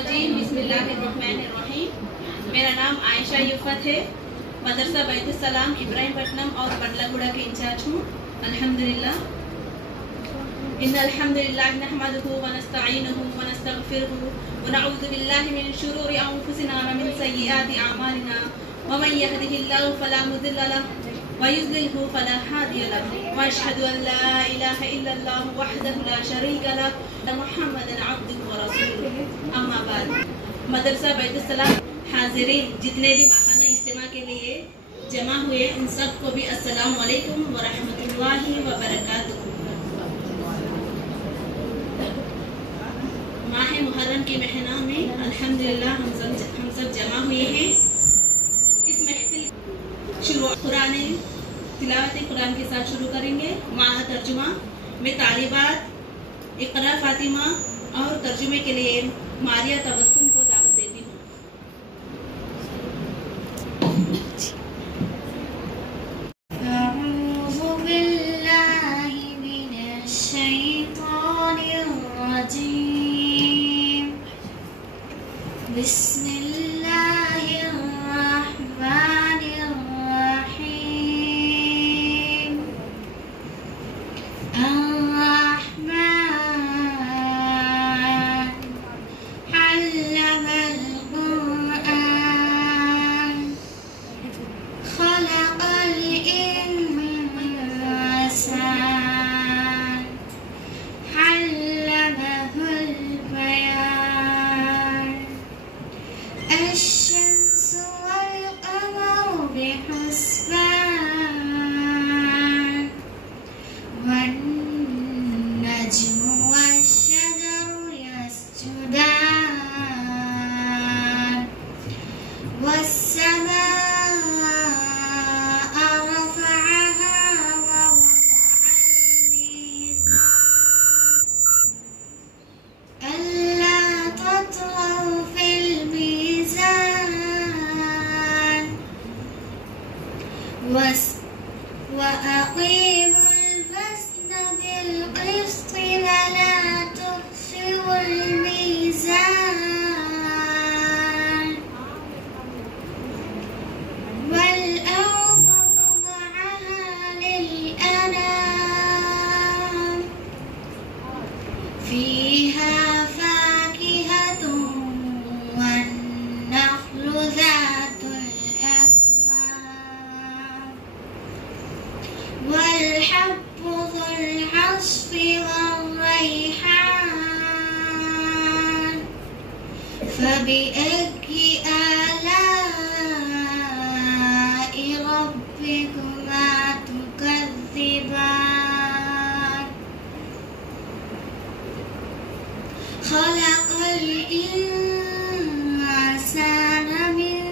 रजीम बिस्मिल्लाहिर्रहमानिर्रहीम। मेरा नाम आयशा युफ़त है। मदरसा बैतुस्सलाम इब्राहिमपट्टनम और बंडलागुड़ा के इंचार्ज हूँ। अल्हम्दुलिल्लाह इन्नल हम्दुलिल्लाह नहमदुहु व नस्तईनुहु व नस्तगफिरुहु व नऊज़ु बिल्लाहि मिन शुरूरि अंफुसिना व मिन सय्यिआति अमालिना व मन यहदिहिल्लाहु फला मुदिल्ल लहु व युज़लिलहु फला हादिय लहु व अशहदु अन ला इलाहा इल्लल्लाह वहदहु ला शरीका लहु व मुहम्मदन अब्दुहु व रसूलुहु। अम्मा बाद, मदरसा बैतुस्सलाम हाज़िरीन, जितने भी माहाना इज्तिमा के लिए जमा हुए उन सबको भी अस्सलामु अलैकुम व रहमतुल्लाहि व बरकातुहू। माह मुहर्रम के महीना में अल्हम्दुलिल्लाह हम सब जमा हुए हैं। इस महफिल शुरू कुरान तिलावत कुरान के साथ शुरू करेंगे। माह तर्जुमा में तालिबात इक़रा फातिमा और तर्जुमे के लिए मारिया तबस्सुम को दावत देती हूँ। अऊज़ु बिल्लाहि मिनश शैतानिर रजीम। बिस्मिल्लाहिर रहमानिर रहीम। الشمس والقمر بحسبان والنجم والشجر يسجدان والسماء رفعها ووضع الميزان ألا تطغوا في الميزان وأقيموا الوزن بالقسط ولا تخسروا الميزان والأرض وضعها للأنام فيها فاكهة والنخل ذات الأكمام والحب ذو العصف والريحان فبأي آلاء ربكما تكذبان خلق الإنسان من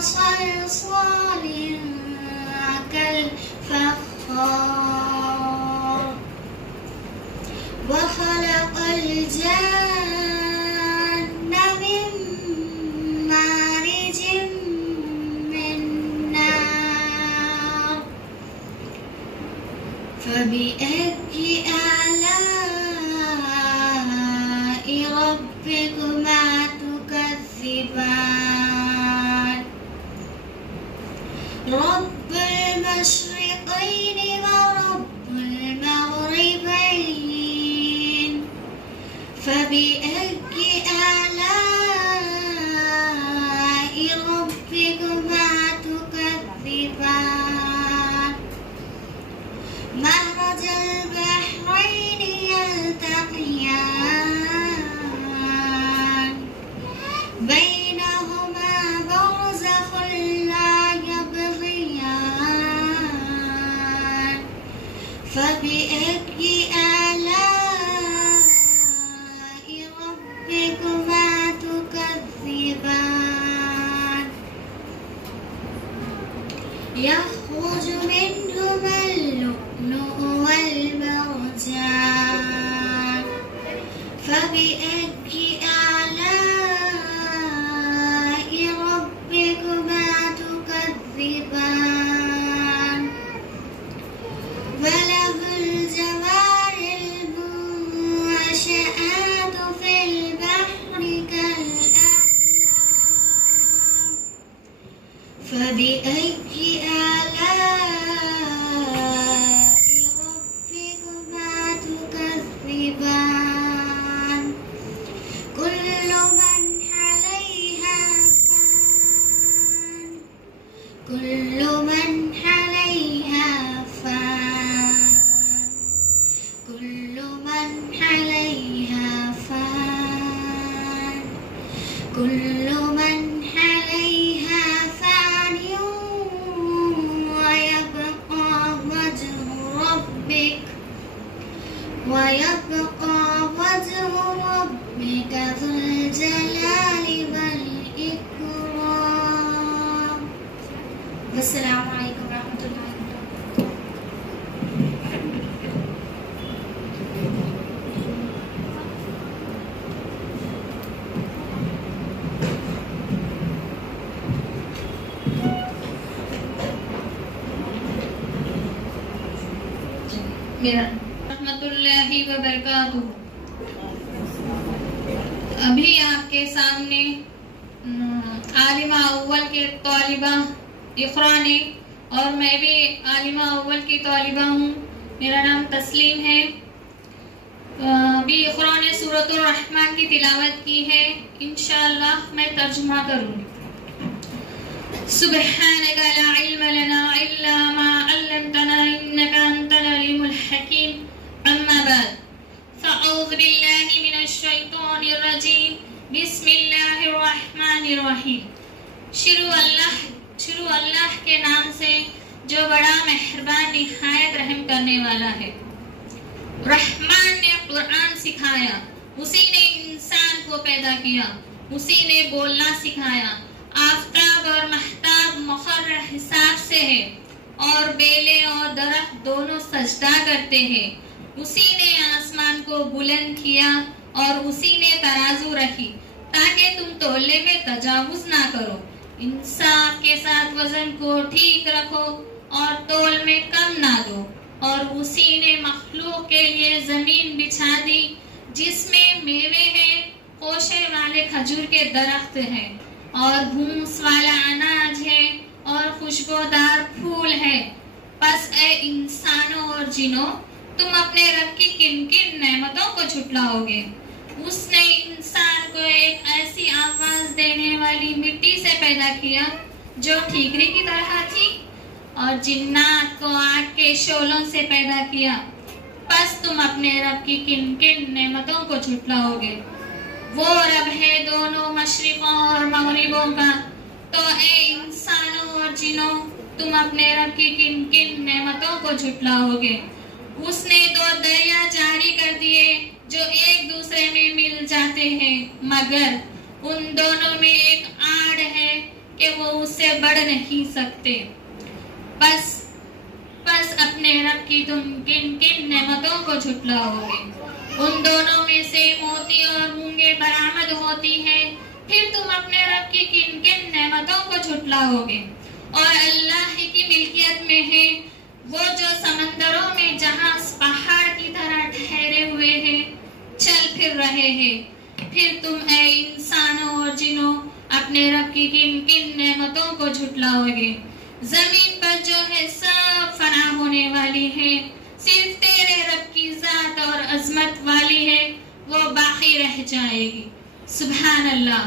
صلصال كالفخار وخلق الجن من مارج من نار فبأي آلاء ربكما تكذبان رب المشرقين ورب المغربين فبأي آلاء ربكما تكذبان مرج البحرين يلتقيان بينهما برزخ لا يبغيان فبأي آلاء ربكما تكذبان يخرج منهما اللؤلؤ والمرجان فبأي آلاء ربكما تكذبان وله الجوار المنشآت في البحر فبأي آلاء ربكما تكذبان كل من عليها فان كل من عليها فان كل من عليها فان كل من عليها فان ويبقى وجه ربك ذو الجلال والإكرام. والسلام عليكم ورحمة الله وبركاته. रहमतुल्लाहि व बरकातुहू। अभी आपके सामने आलिमा अव्वल के तालिबा इक़रा ने, और मैं भी आलिमा अव्वल की तालिबा हूँ, मेरा नाम तस्लीम है। अभी इक़रा ने सूरतुर रहमान की तिलावत की है, इंशाअल्लाह मैं तर्जुमा करूँगी। सुब्हानका ला इल्म लना इल्ला मा अल्लमतना इन्नका अंतल अलीमुल हकीम। अम्मा बाद फ़अऊज़ु बिल्लाहि मिनश शैतानिर रजीम। बिस्मिल्लाहिर रहमानिर रहीम। शुरू अल्लाह के नाम से जो बड़ा मेहरबान निहायत रहम करने वाला है। रहमान ने कुरान सिखाया, उसी ने इंसान को पैदा किया, उसी ने बोलना सिखाया। आफताब और महताब मुक़र्रर हिसाब से है, और बेले और दरख्त दोनों सजदा करते हैं। उसी ने आसमान को बुलंद किया, और उसी ने तराजू रखी ताकि तुम तौले में तजावुज ना करो। इंसाफ के साथ वजन को ठीक रखो और तौल में कम ना दो। और उसी ने मखलूक के लिए जमीन बिछा दी जिसमें मेवे हैं, कोशे वाले खजूर के दरख्त हैं, और भूस वाला अनाज है, और खुशबूदार फूल है। बस ए इंसानों और जिनों, तुम अपने रब की किन किन नेमतों को झुटलाओगे। उसने इंसान को एक ऐसी आवाज देने वाली मिट्टी से पैदा किया जो ठीकरी की तरह थी, और जिन्नात को आग के शोलों से पैदा किया। बस तुम अपने रब की किन किन नेमतों को झुटलाओगे। वो रब है दोनों मशरिकों और मगरिबों का। तो ए इंसानों और जिनों, तुम अपने रब की किन किन नेमतों को झुटलाओगे। उसने दो दरिया जारी कर दिए जो एक दूसरे में मिल जाते हैं, मगर उन दोनों में एक आड़ है कि वो उससे बढ़ नहीं सकते। बस अपने रब की तुम किन किन नेमतों को झुटलाओगे। उन दोनों में से मोती और मूंगे बरामद होती हैं, फिर तुम अपने रब की किन किन नेमतों को झुटलाओगे। और अल्लाह की मिल्कियत में है वो जो समंदरों में जहाज पहाड़ की तरह ठहरे हुए हैं, चल फिर रहे हैं। फिर तुम ए इंसानों और जिनों अपने रब की किन किन नेमतों को झुटलाओगे। जमीन पर जो है सब फना होने वाली है, सिर्फ तेरे रब की जात और अजमत वाली है, वो बाकी रह जाएगी। सुभान अल्लाह।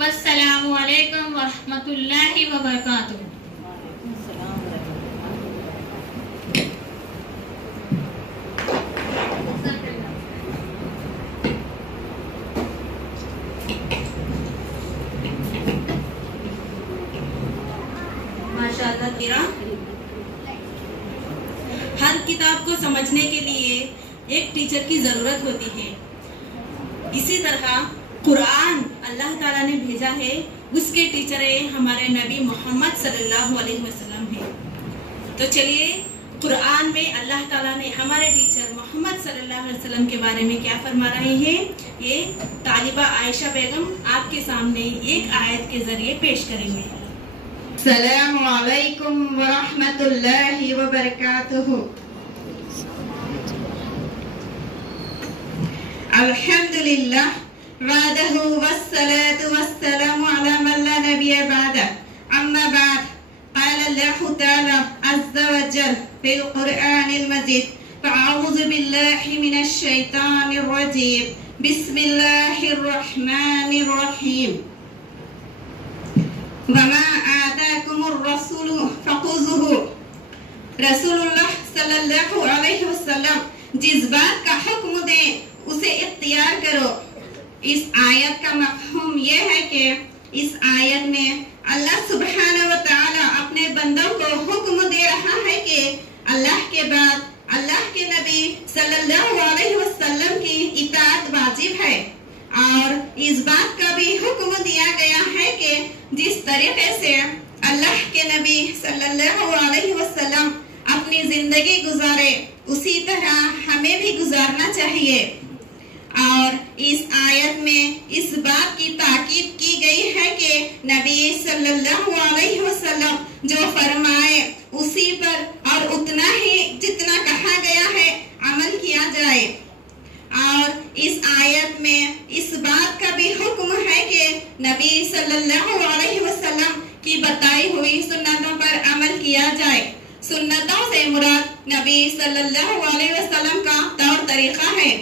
वस्सलामु अलैकुम व रहमतुल्लाहि व बरकातुहू। माशाअल्लाह तेरा। हर किताब को समझने के लिए एक टीचर की जरूरत होती है। इसी तरह कुरान अल्लाह ताला ने भेजा है, उसके टीचर हमारे नबी मोहम्मद सल्लल्लाहु अलैहि वसल्लम हैं। तो चलिए कुरान में अल्लाह ताला ने हमारे टीचर मोहम्मद सल्लल्लाहु अलैहि वसल्लम के बारे में क्या फरमा रहे हैं, ये तालिबा आयशा बेगम आपके सामने एक आयत के जरिए पेश करेंगे। अस्सलामु अलैकुम व रहमतुल्लाहि व बरकातुहू। अल्हम्दुलिल्लाह वहदहु वस्सलातु वस्सलामु अला मन ला नबिय्य बअदह। अम्मा बाद الله تعالى عز وجل في القرآن المجيد. فأعوذ بالله من الشيطان الرجيم. بسم الله الرحمن الرحيم. وما آتاكم الرسول فخذوه. رسول اللہ صلی اللہ علیہ وسلم جس بات کا حکم دے اسے اختیار کرو. اس آیت کا مفہوم یہ ہے کہ اس آیت میں اللہ سبحانہ و تعالی اپنے بندوں کو حکم دے رہا ہے کہ اللہ کے بعد اللہ کے نبی صلی اللہ علیہ وسلم کی اطاعت واجب ہے، اور اس بات کا بھی حکم دیا گیا ہے کہ جس طریقے سے اللہ کے نبی صلی اللہ علیہ وسلم اپنی زندگی گزارے اسی طرح ہمیں بھی گزارنا چاہیے. اور اس آیت میں اس بات کی تاکید کی گئی ہے کہ نبی صلی اللہ علیہ وسلم جو فرمائے اسی پر اور اتنا ہی جتنا کہا گیا ہے عمل کیا جائے. اور اس آیت میں اس بات کا بھی حکم ہے کہ نبی صلی اللہ علیہ وسلم کی بتائی ہوئی سنتوں پر عمل کیا جائے. سنتوں سے مراد نبی صلی اللہ علیہ وسلم کا طور طریقہ ہے.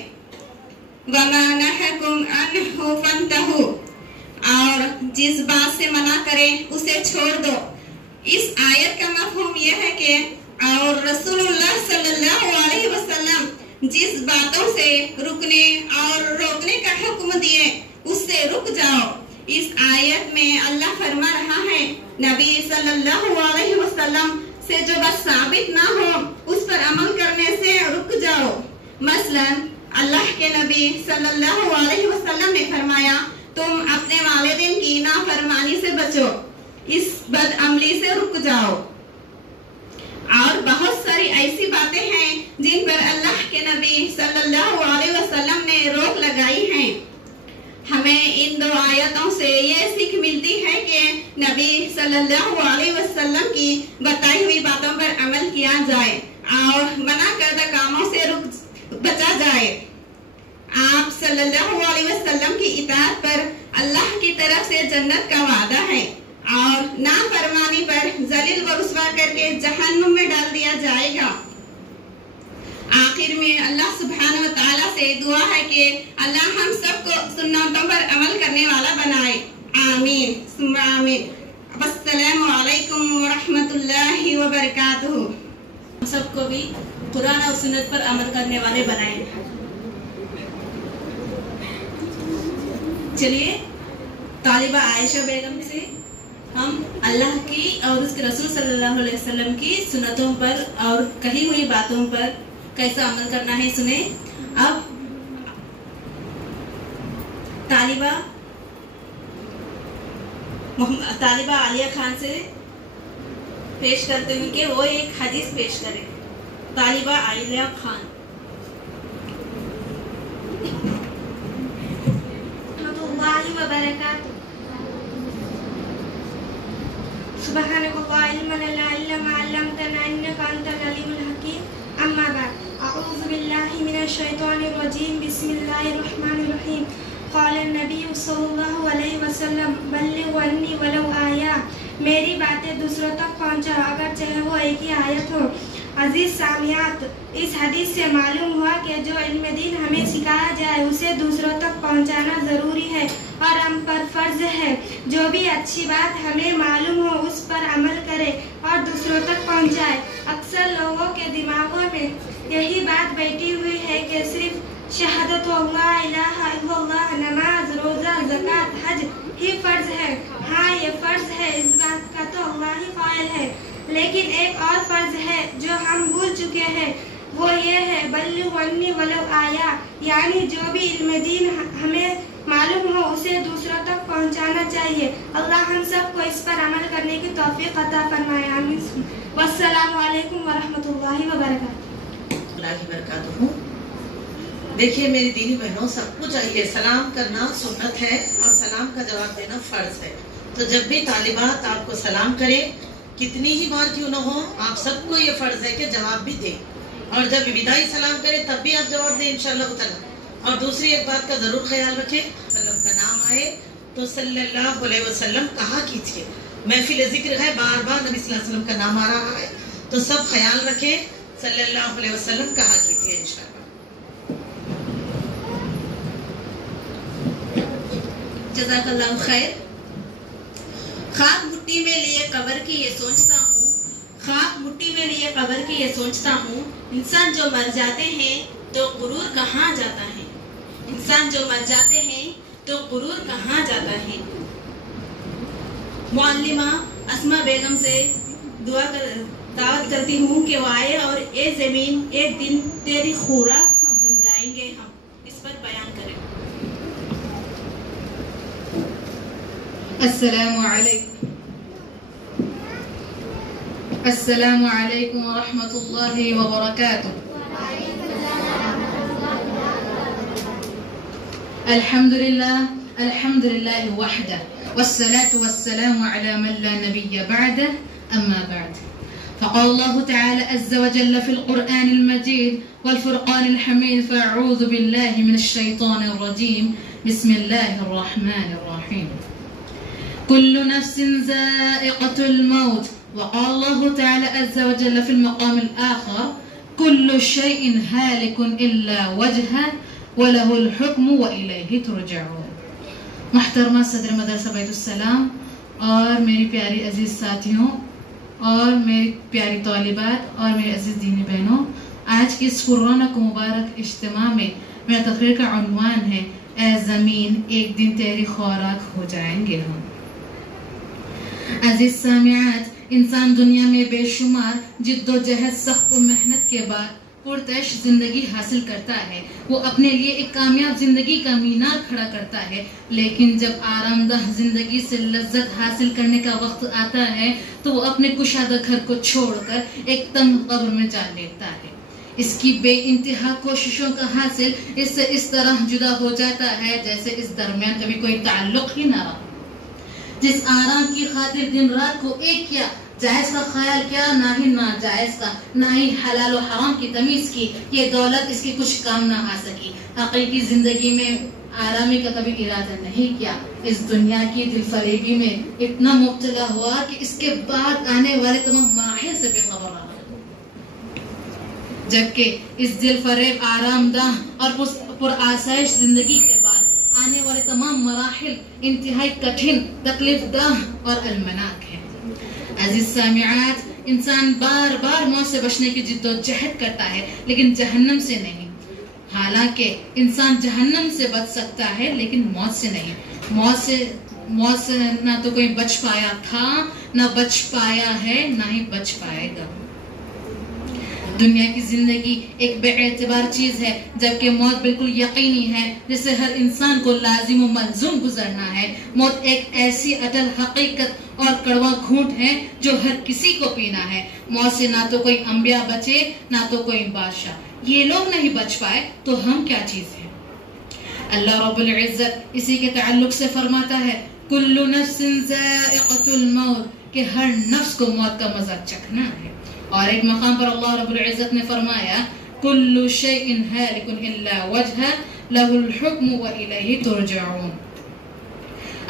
وَمَا نَهَكُمْ عَنْهُ فَانْتَهُوا. اور جس بات سے منع کرے اسے چھوڑ دو. اس آیت کا مفہوم یہ ہے کہ اور رسول اللہ صلی اللہ علیہ وسلم جس باتوں سے رکنے اور روکنے کا حکم دیے اس سے رک جاؤ. اس آیت میں اللہ فرما رہا ہے نبی صلی اللہ علیہ وسلم سے جو بات ثابت نہ ہو اس پر عمل کرنے سے رک جاؤ. مثلا اللہ کے نبی صلی اللہ علیہ وسلم نے فرمایا تم اپنے والدین کی نافرمانی سے بچو، اس بد عملی سے رک جاؤ. اور بہت ساری ایسی باتیں ہیں جن پر اللہ کے نبی صلی اللہ علیہ وسلم نے روک لگائی ہیں. ہمیں ان دو آیتوں سے یہ سیکھ ملتی ہے کہ نبی صلی اللہ علیہ وسلم کی بتائی ہوئی باتوں پر عمل کیا جائے اور منع کردہ کاموں سے بچا جائے. آپ صلی اللہ علیہ وسلم کی اطاعت پر اللہ کی طرف سے جنت کا وعدہ ہے اور نافرمانی پر ذلیل و رسوا کر کے جہنم میں ڈال دیا جائے گا. آخر میں اللہ سبحانہ و تعالیٰ سے دعا ہے کہ اللہ ہم سب کو سنتوں پر عمل کرنے والا بنائے. آمین ثم آمین. السلام علیکم ورحمۃ اللہ وبرکاتہ. ہم سب کو بھی قرآن اور سنت پر عمل کرنے والے بنائے. چلیے طالبہ عائشہ بیگم سے ہم اللہ کی اور اس کے رسول صلی اللہ علیہ وسلم کی سنتوں پر اور کہی ہوئی باتوں پر کیسا عمل کرنا ہے سنیں. اب طالبہ عالیہ خان سے پیش کرتے ہیں کہ وہ ایک حدیث پیش کریں. طالبہ عالیہ خان. وبرکاتہ. سبحانك لا علم لنا إلا ما علمتنا إنك أنت العليم الحكيم. أما بعد أعوذ بالله من الشيطان الرجيم. بسم الله الرحمن الرحيم. قال النبي صلی اللہ علیہ وسلم بلغ عنی ولو آیا. میری باتیں دوسروں تک پہنچاؤ اگر چاہے وہ ایک ہی آیت ہو. عزیز سامعات، اس حدیث سے معلوم ہوا کہ جو علم دین ہمیں سکھایا جائے اسے دوسروں تک پہنچانا ضروری ہے اور ہم پر فرض ہے. جو بھی اچھی بات ہمیں معلوم ہو اس پر عمل کرے اور دوسروں تک پہنچائے. اکثر لوگوں کے دماغوں میں یہی بات بیٹھی ہوئی ہے کہ صرف شہادت اللہ الہ الا اللہ، نماز، روزہ، زکوٰۃ، حج ہی فرض ہے. ہاں یہ فرض ہے، اس بات کا تو اللہ ہی قائل ہے، لیکن ایک اور فرض ہے جو ہم بھول چکے ہیں، وہ یہ ہے بلغ عنی ولو آیا، یعنی جو بھی علم دین ہمیں معلوم ہو اسے دوسروں تک پہنچانا چاہیے. اللہ ہم سب کو اس پر عمل کرنے کی توفیق عطا فرمائے. آمین. والسلام علیکم ورحمۃ اللہ وبرکاتہ. دیکھیے میری دینی بہنوں، سب کو چاہیے سلام کرنا سنت ہے اور سلام کا جواب دینا فرض ہے. تو جب بھی طالبات آپ کو سلام کریں، کتنی ہی بار کیوں نہ ہو، آپ سب کو یہ فرض ہے کہ جواب بھی دیں، اور جب وداعی سلام کریں تب بھی آپ جواب دیں انشاءاللہ تعالی. اور دوسری ایک بات کا ضرور خیال رکھیں، وسلم کا نام آئے تو صلی اللہ علیہ وسلم کہا کیجیے. محفل ذکر ہے، بار بار نبی صلی اللہ علیہ وسلم کا نام آ رہا ہے، تو سب خیال رکھیں، صلی اللہ علیہ وسلم کہا کیجیے انشاءاللہ۔ جزاک اللہ خیر۔ خاک مٹی میں لیے قبر کی یہ سوچتا ہوں، خاک مٹی میں لیے قبر کی یہ سوچتا ہوں، انسان جو مر جاتے ہیں تو غرور کہاں جاتا ہے، انسان جو مر جاتے ہیں تو غرور کہاں جاتا ہے۔ معلمہ اسما بیگم سے دعوت کرتی ہوں کہ وہ آئے اور اے زمین ایک دن تیری خوراک بن جائیں گے ہم، اس پر بیان کریں۔ السلام علیکم ورحمۃ اللہ وبرکاتہ۔ الحمد للہ وحدہ والصلاة والسلام على من لا نبي بعده أما بعد، فقال الله تعالى عز وجل في القرآن المجيد والفرقان الحميد، فأعوذ بالله من الشيطان الرجيم، بسم الله الرحمن الرحيم، كل نفس ذائقة الموت، وقال الله تعالى عز وجل في المقام الآخر، كل شيء هالك إلا وجهه وله الحكم وإليه ترجعون۔ محترمہ صدر مدرسہ بیت السلام اور میری پیاری عزیز ساتھیوں اور میری پیاری طالبات اور میری عزیز دینی بہنوں، آج کی اس پررونق مبارک اجتماع میں میرا تقریر کا عنوان ہے اے زمین ایک دن تیری خوراک ہو جائیں گے ہم۔ عزیز سامعات، انسان دنیا میں بے شمار جد و جہد، سخت و محنت کے بعد پرتعش زندگی حاصل کرتا ہے، وہ اپنے لیے ایک کامیاب زندگی کا مینار کھڑا کرتا ہے، لیکن جب آرام دہ زندگی سے لذت حاصل کرنے کا وقت آتا ہے تو وہ اپنے کشادہ گھر کو چھوڑ کر ایک تنگ قبر میں جا لیٹتا ہے۔ اس کی بے انتہا کوششوں کا حاصل اس سے اس طرح جدا ہو جاتا ہے جیسے اس درمیان کبھی کوئی تعلق ہی نہ رہا۔ جس آرام کی خاطر دن رات کو ایک کیا، جائز کا خیال کیا، نہ ہی ناجائز کا، نہ ہی حلال و حرام کی تمیز کی، یہ دولت اس کی کچھ کام نہ آ سکی۔ حقیقی زندگی میں آرامی کا کبھی ارادہ نہیں کیا، اس دنیا کی دل فریبی میں اتنا مبتلا ہوا کہ اس کے بعد آنے والے تمام مراحل سے بے خبر رہا، جبکہ اس دل فریب آرام دہ اور پر آسائش زندگی کے بعد آنے والے تمام مراحل انتہائی کٹھن، تکلیف دہ اور المناک ہیں۔ عزیز سامعات، انسان بار بار موت سے بچنے کی جد و جہد کرتا ہے لیکن جہنم سے نہیں۔ حالانکہ انسان جہنم سے بچ سکتا ہے لیکن موت سے نہیں۔ موت سے نہ تو کوئی بچ پایا تھا، نہ بچ پایا ہے، نہ ہی بچ پائے گا۔ دنیا کی زندگی ایک بے اعتبار چیز ہے، جبکہ موت بالکل یقینی ہے جسے ہر انسان کو لازم و ملزوم گزرنا ہے۔ موت ایک ایسی اٹل حقیقت اور کڑوا گھونٹ ہے جو ہر کسی کو پینا ہے۔ موت سے نہ تو کوئی انبیاء بچے، نہ تو کوئی بادشاہ، یہ لوگ نہیں بچ پائے تو ہم کیا چیز ہیں۔ اللہ رب العزت اسی کے تعلق سے فرماتا ہے کل نفس ذائقۃ الموت، کہ ہر نفس کو موت کا مزہ چکھنا ہے۔ اور ایک مقام پر اللہ رب العزت نے فرمایا کل شیء ہالک الا وجہہ لہ الحکم والیہ ترجعون۔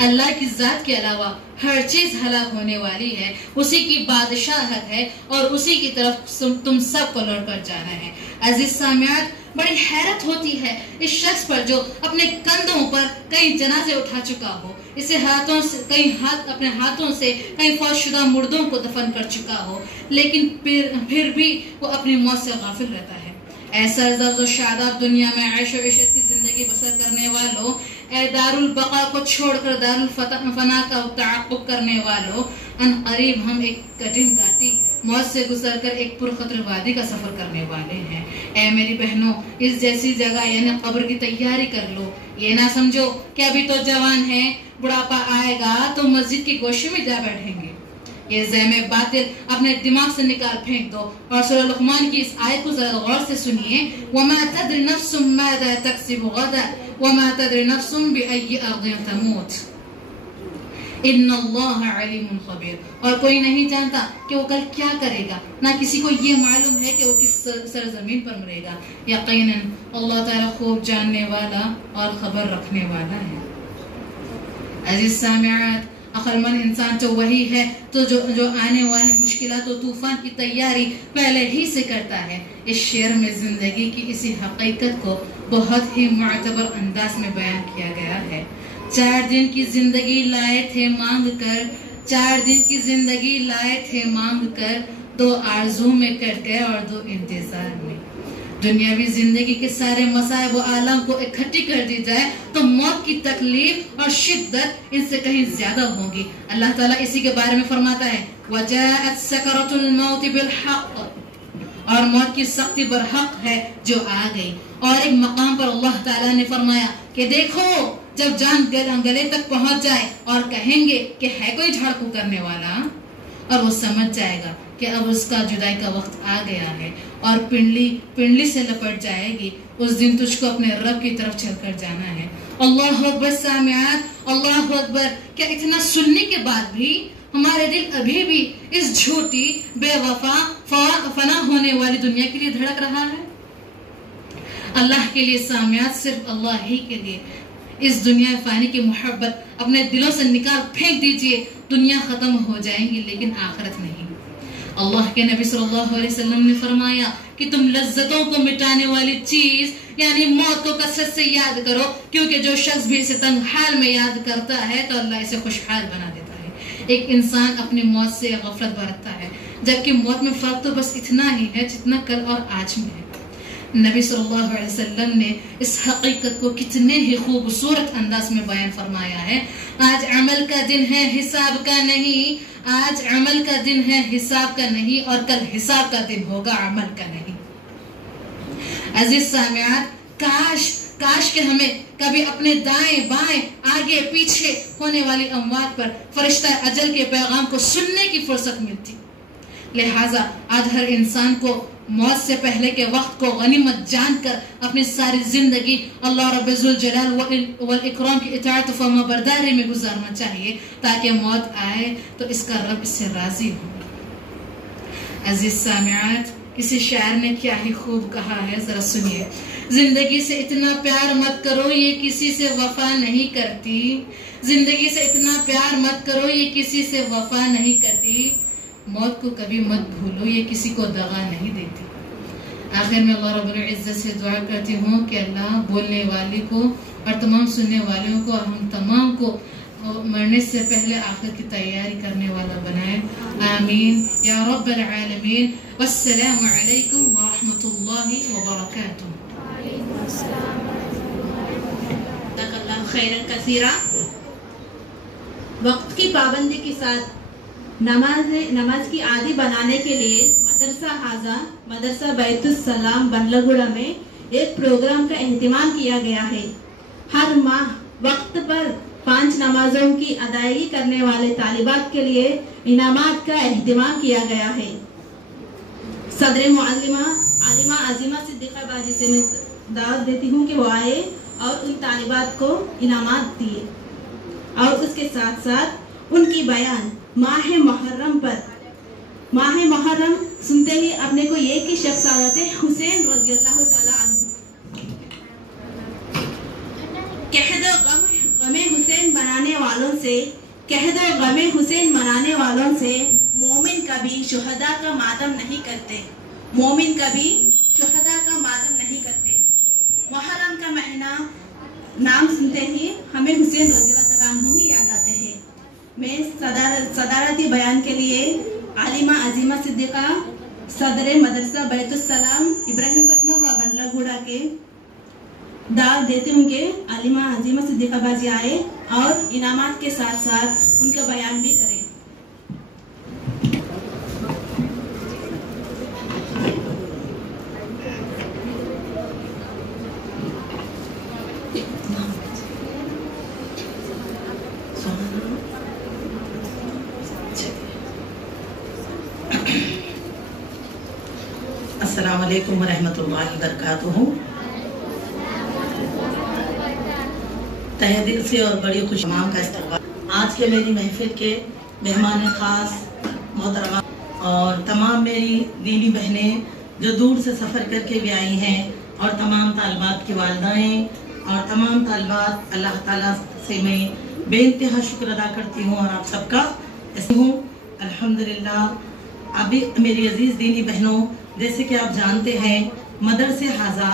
اللہ کی ذات کے علاوہ ہر چیز ہلاک ہونے والی ہے، اسی کی بادشاہت ہے اور اسی کی طرف تم سب کو لوٹ کر جانا ہے۔ عزیز سامعات، بڑی حیرت ہوتی ہے اس شخص پر جو اپنے کندھوں پر کئی جنازے اٹھا چکا ہو، اسے اپنے ہاتھوں سے کئی فوت شدہ مردوں کو دفن کر چکا ہو، لیکن پھر بھی وہ اپنی موت سے غافل رہتا ہے۔ اے سرزد و شاداب دنیا میں عیش و عشرت کی زندگی بسر کرنے والوں، اے دار البقاء کو چھوڑ کر دار الفنا کا تعاقب کرنے والوں، ان قریب ہم ایک کٹھن کاٹی موت سے گزر کر ایک پرخطر وادی کا سفر کرنے والے ہیں۔ اے میری بہنوں، اس جیسی جگہ یعنی قبر کی تیاری کر لو۔ یہ نہ سمجھو کہ ابھی تو جوان ہے، بڑھاپا آئے گا تو مسجد کی گوشے میں جا بیٹھیں گے۔ یہ ذہن باطل اپنے دماغ سے نکال پھینک دو اور سورہ لقمان کی اس آیت کو ذرا غور سے سنیے، وَمَا تَدْرِ نَفْسٌ مَاذَا تَكْسِبُ غَدًا وَمَا تَدْرِ نَفْسٌ بِأَيِّ أَرْضٍ تَمُوتُ إِنَّ اللَّهَ عَلِيمٌ خَبِيرٌ۔ اور کوئی نہیں جانتا کہ وہ کل کیا کرے گا، نہ کسی کو یہ معلوم ہے کہ وہ کس سرزمین پر مرے گا۔ یقیناً اللہ تعالیٰ خوب جاننے والا اور خبر رکھنے والا ہے۔ عزیز سامعات، अक्लमंद इंसान तो वही है तो जो आने वाले मुश्किलात और तूफान की तैयारी पहले ही से करता है। इस शेर में जिंदगी की इसी हकीकत को बहुत ही मुअतबर अंदाज में बयान किया गया है। 4 दिन की जिंदगी लाए थे मांग कर, 4 दिन की जिंदगी लाए थे मांग कर, 2 आरज़ू में कट गए और 2 इंतजार में। दुनियावी जिंदगी के सारे मसाइब व आलम को इकट्ठी कर दी जाए तो मौत की तकलीफ और शिद्दत इनसे कहीं ज्यादा होगी। अल्लाह ताला इसी के बारे में फरमाता है वजाअत सकरतुल मौत बिल हक़, और मौत की सख्ती बरहक है जो आ गई। और एक मकाम पर अल्लाह ताला ने फरमाया कि देखो जब जान गले तक पहुंच जाए और कहेंगे कि है कोई झाड़फूक करने वाला, और वो समझ जाएगा कि अब उसका जुदाई का वक्त आ गया है और पिंडली से लपट जाएगी। उस दिन तुझको अपने रब की तरफ चलकर जाना है। अल्लाह अकबर सामियात, अल्लाह अकबर। क्या इतना सुनने के बाद भी हमारे दिल अभी भी इस झूठी बेवफा फना होने वाली दुनिया के लिए धड़क रहा है? अल्लाह के लिए सामियात, सिर्फ अल्लाह ही के लिए इस दुनिया फानी की मोहब्बत अपने दिलों से निकाल फेंक दीजिए। दुनिया खत्म हो जाएंगी लेकिन आखिरत नहीं। अल्लाह के नबी सल्लल्लाहु अलैहि वसल्लम ने फरमाया कि तुम लज्जतों को मिटाने वाली चीज यानी मौत को कसरत से याद करो, क्योंकि जो शख्स भी इसे तंग हाल में याद करता है तो अल्लाह इसे खुशहाल बना देता है। एक इंसान अपनी मौत से गफलत बरतता है, जबकि मौत में फर्क तो बस इतना ही है जितना कल और आज में है। नबी सल्लल्लाहु अलैहि वसल्लम ने इस हकीकत को कितने ही खूबसूरत अंदाज में बयान फरमाया है। आज अमल का दिन है हिसाब का नहीं, आज अमल का दिन है हिसाब का नहीं, और कल हिसाब का दिन होगा अमल का नहीं। अजीज सामियात, काश के हमें कभी अपने दाएं बाएं आगे पीछे होने वाली अमवात पर फरिश्ता अजल के पैगाम को सुनने की फुर्सत मिलती। लिहाजा आज हर इंसान को मौत से पहले के वक्त को गनीमत जानकर अपनी सारी जिंदगी अल्लाह रब्बुल जलाल वल इकराम की इताअत फरमाबरदारी में गुजारना चाहिए, ताकि मौत आए तो इसका रब इससे राजी हो। अजीज सामियात, किसी शायर ने क्या ही खूब कहा है, जरा सुनिए। जिंदगी से इतना प्यार मत करो ये किसी से वफा नहीं करती, जिंदगी से इतना प्यार मत करो ये किसी से वफा नहीं करती, मौत को कभी मत भूलो ये किसी को दगा नहीं देती। आखिर में अल्लाह रब्बुल इज्जत से दुआ करती हूँ कि अल्लाह बोलने वाले को और तमाम सुनने वालों को और हम तमाम को मरने से पहले आखिर की तैयारी करने वाला बनाए। आमीन या रब्बल आलमीन। वस्सलामु अलैकुम व रहमतुल्लाहि व बरकातुहू। खैरन कसीरा। वक्त की पाबंदी के साथ नमाज की आदि बनाने के लिए मदरसा बैतुस्सलाम बंडलगुड़ा में एक प्रोग्राम का एहतमाम किया गया है। हर माह वक्त पर 5 नमाजों की अदायगी करने वाले तालिबात के लिए इनामात का एहतमाम किया गया है। सदर मुअल्लिमा आलिमा अजीमा सिद्दीका बाजी से मैं दावत देती हूँ कि वो आए और उन तालिबात को इनामात दिए, और उसके साथ साथ उनकी बयान माह मुहर्रम सुनते ही अपने को एक ही शख्स आ जाते हुसैन रज़ियल्लाहु ताला अन्हु। कह दो गमे हुसैन मनाने वालों से मोमिन कभी शुहदा का मातम नहीं करते, मुहर्रम का महीना नाम सुनते ही हमें हुसैन रज़ियल्लाहु ताला अन्हु ही याद आते हैं। मैं सदारती बयान के लिए आलिमा अजीमा सिद्दीका सदर मदरसा बैतुस्सलाम इब्राहिमपट्टनम व बंडलगुड़ा के दावत देती हूँ कि आलिमा अजीमा सिद्दीका बाजी आए और इनामात के साथ साथ उनका बयान भी करें। अस्सलाम वालेकुम रहमतुल्लाहि बरकातुहू। तहे दिल से और बड़ी खुश तमाम का इस्तकबाल। आज के मेरी महफिल के मेहमान खास मोहतरमा और तमाम मेरी दीनी बहनें जो दूर से सफ़र करके भी आई हैं, और तमाम तालिबात की वालिदाएं और तमाम तालिबात, अल्लाह ताला से मैं बेइंतहा शुक्र अदा करती हूँ और आप सबका ऐसे हूँ अल्हम्दुलिल्लाह। अभी मेरी अजीज दीनी बहनों, जैसे कि आप जानते हैं मदरसे हाजा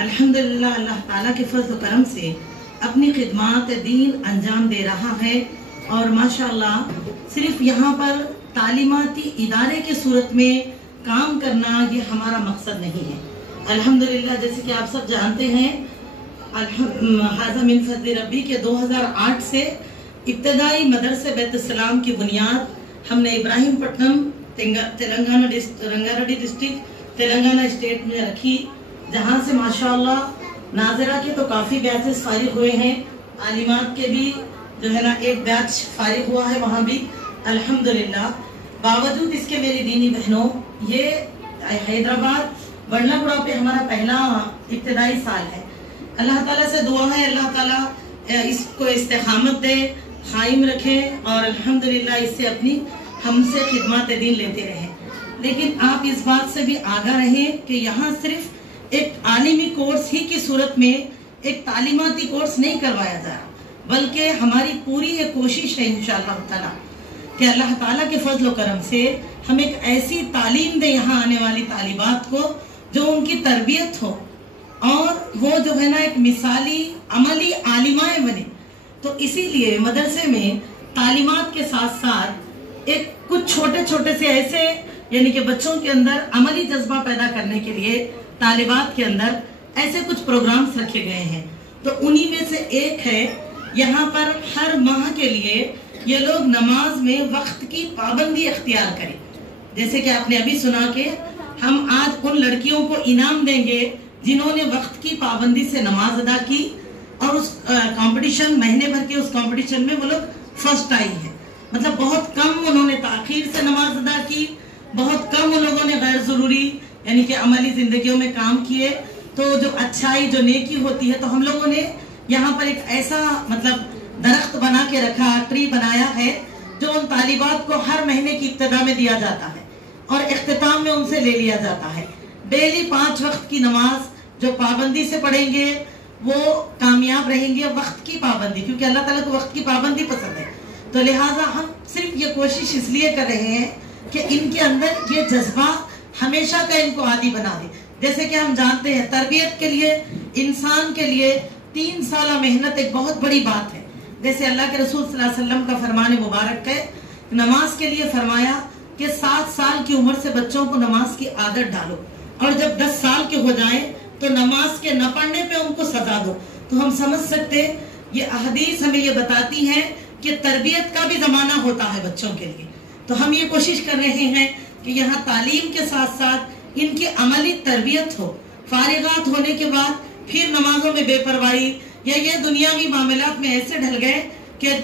अल्हम्दुलिल्लाह अल्लाह ताला के फजल करम से अपनी खिदमात दीन अंजाम दे रहा है और माशाअल्लाह सिर्फ यहाँ पर तालीमाती इदारे की सूरत में काम करना ये हमारा मकसद नहीं है। अल्हम्दुलिल्लाह जैसे कि आप सब जानते हैं हाजा मिन फज़्ल रब्बी के 2008 से इब्तदाई मदरसे बैतुस्सलाम की बुनियाद हमने इब्राहिमपट्टनम तेलंगाना डिस्ट्रिक्ट तेलंगाना स्टेट में रखी, जहाँ से माशाअल्लाह नाज़िरा के तो काफ़ी बैचेस फारिग हुए हैं, आलिमात के भी जो है ना एक बैच फारिग हुआ है वहाँ भी अल्हम्दुलिल्लाह। बावजूद इसके मेरी दीनी बहनों, ये हैदराबाद बंडलागुड़ा पे हमारा पहला इब्तदाई साल है। अल्लाह ताला से दुआ है अल्लाह ताला इसको इस्तिकामत दे, कायम रखे और अल्हम्दुलिल्लाह इससे अपनी हमसे खिदमत दीन लेते रहें। लेकिन आप इस बात से भी आगाह रहें कि यहाँ सिर्फ एक आलिमी कोर्स ही की सूरत में एक तालीमाती कोर्स नहीं करवाया जा रहा, बल्कि हमारी पूरी ये कोशिश है इंशाअल्लाह ताला कि अल्लाह ताला के फजल करम से हम एक ऐसी तालीम दे यहाँ आने वाली तालिबात को जो उनकी तरबियत हो और वो जो है ना एक मिसाली अमली आलिमाएं बने। तो इसीलिए मदरसे में तालीमात के साथ साथ एक कुछ छोटे छोटे से ऐसे यानी कि बच्चों के अंदर अमली जज्बा पैदा करने के लिए तालिबात के अंदर ऐसे कुछ प्रोग्राम्स रखे गए हैं। तो उन्हीं में से एक है, यहाँ पर हर माह के लिए ये लोग नमाज में वक्त की पाबंदी अख्तियार करें। जैसे कि आपने अभी सुना कि हम आज उन लड़कियों को इनाम देंगे जिन्होंने वक्त की पाबंदी से नमाज अदा की और उस कंपटीशन महीने भर के उस कंपटीशन में वो लोग फर्स्ट आई है। मतलब बहुत कम उन्होंने ताखीर से नमाज अदा की, बहुत कम उन लोगों ने गैर जरूरी यानी कि अमली जिंदगियों में काम किए। तो जो अच्छाई जो नेकी होती है, तो हम लोगों ने यहाँ पर एक ऐसा मतलब दरख्त बना के रखा, ट्री बनाया है जो उन तालिबात को हर महीने की इब्तिदा में दिया जाता है और इख्तिताम में उनसे ले लिया जाता है। डेली 5 वक्त की नमाज जो पाबंदी से पढ़ेंगे वो कामयाब रहेंगे। वक्त की पाबंदी, क्योंकि अल्लाह ताला को वक्त की पाबंदी पसंद है, तो लिहाजा हम सिर्फ ये कोशिश इसलिए कर रहे हैं कि इनके अंदर ये जज्बा हमेशा का इनको आदी बना दे। जैसे कि हम जानते हैं तरबियत के लिए इंसान के लिए 3 साल मेहनत एक बहुत बड़ी बात है। जैसे अल्लाह के रसूल सल्लल्लाहु अलैहि वसल्लम का फरमान मुबारक है, नमाज के लिए फरमाया कि 7 साल की उम्र से बच्चों को नमाज की आदत डालो और जब 10 साल के हो जाए तो नमाज के न पढ़ने पे उनको सजा दो। तो हम समझ सकते ये अहदीस हमें ये बताती है कि तरबियत का भी जमाना होता है बच्चों के लिए। तो हम ये कोशिश कर रहे हैं कि यहाँ तालीम के साथ साथ इनकी अमली तरबियत हो। फारिगात होने के बाद फिर नमाजों में बेपरवाही या ये दुनियावी मामलात में ऐसे ढल गए कि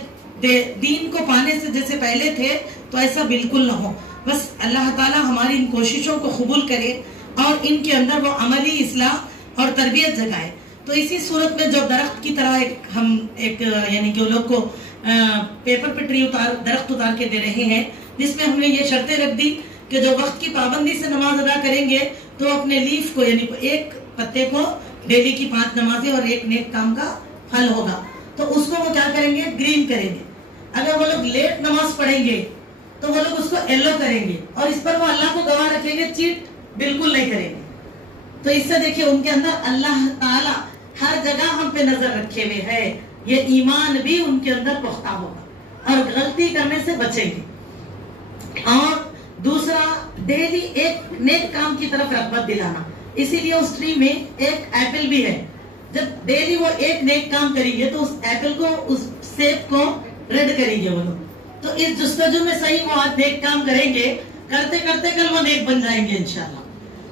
दीन को पाने से जैसे पहले थे, तो ऐसा बिल्कुल ना हो। बस अल्लाह ताला हमारी इन कोशिशों को कबूल करे और इनके अंदर वो अमली इस्लाह और तरबियत जगाए। तो इसी सूरत में जो दरख्त की तरह हम एक यानी कि लोग को पेपर पे ट्री दरख्त उतार के दे रहे हैं, जिसमें हमने ये शर्तें रख दी कि जो वक्त की पाबंदी से नमाज अदा करेंगे तो अपने लीफ को यानी एक पत्ते को डेली की 5 नमाजें और एक नेक काम का फल होगा, तो उसको वो क्या करेंगे, ग्रीन करेंगे। अगर वो लोग लेट नमाज पढ़ेंगे तो वो लोग उसको येलो करेंगे और इस पर वो अल्लाह को गवाह रखेंगे, चीट बिल्कुल नहीं करेंगे। तो इससे देखिए उनके अंदर अल्लाह ताला हर जगह हम पे नजर रखे हुए है, ये ईमान भी उनके अंदर पुख्ता होगा और गलती करने से बचेंगे। और दूसरा, डेली एक नेक काम की तरफ रग़बत दिलाना। इसीलिए उस ट्री में एक एप्पल भी है। जब डेली वो एक नेक काम करेंगे तो उस एप्पल को, उस सेब को रेड करेंगे वो लोग। तो इस जुस्तजू में सही वो आज नेक काम करेंगे, करते करते कल वो नेक बन जाएंगे इंशाल्लाह।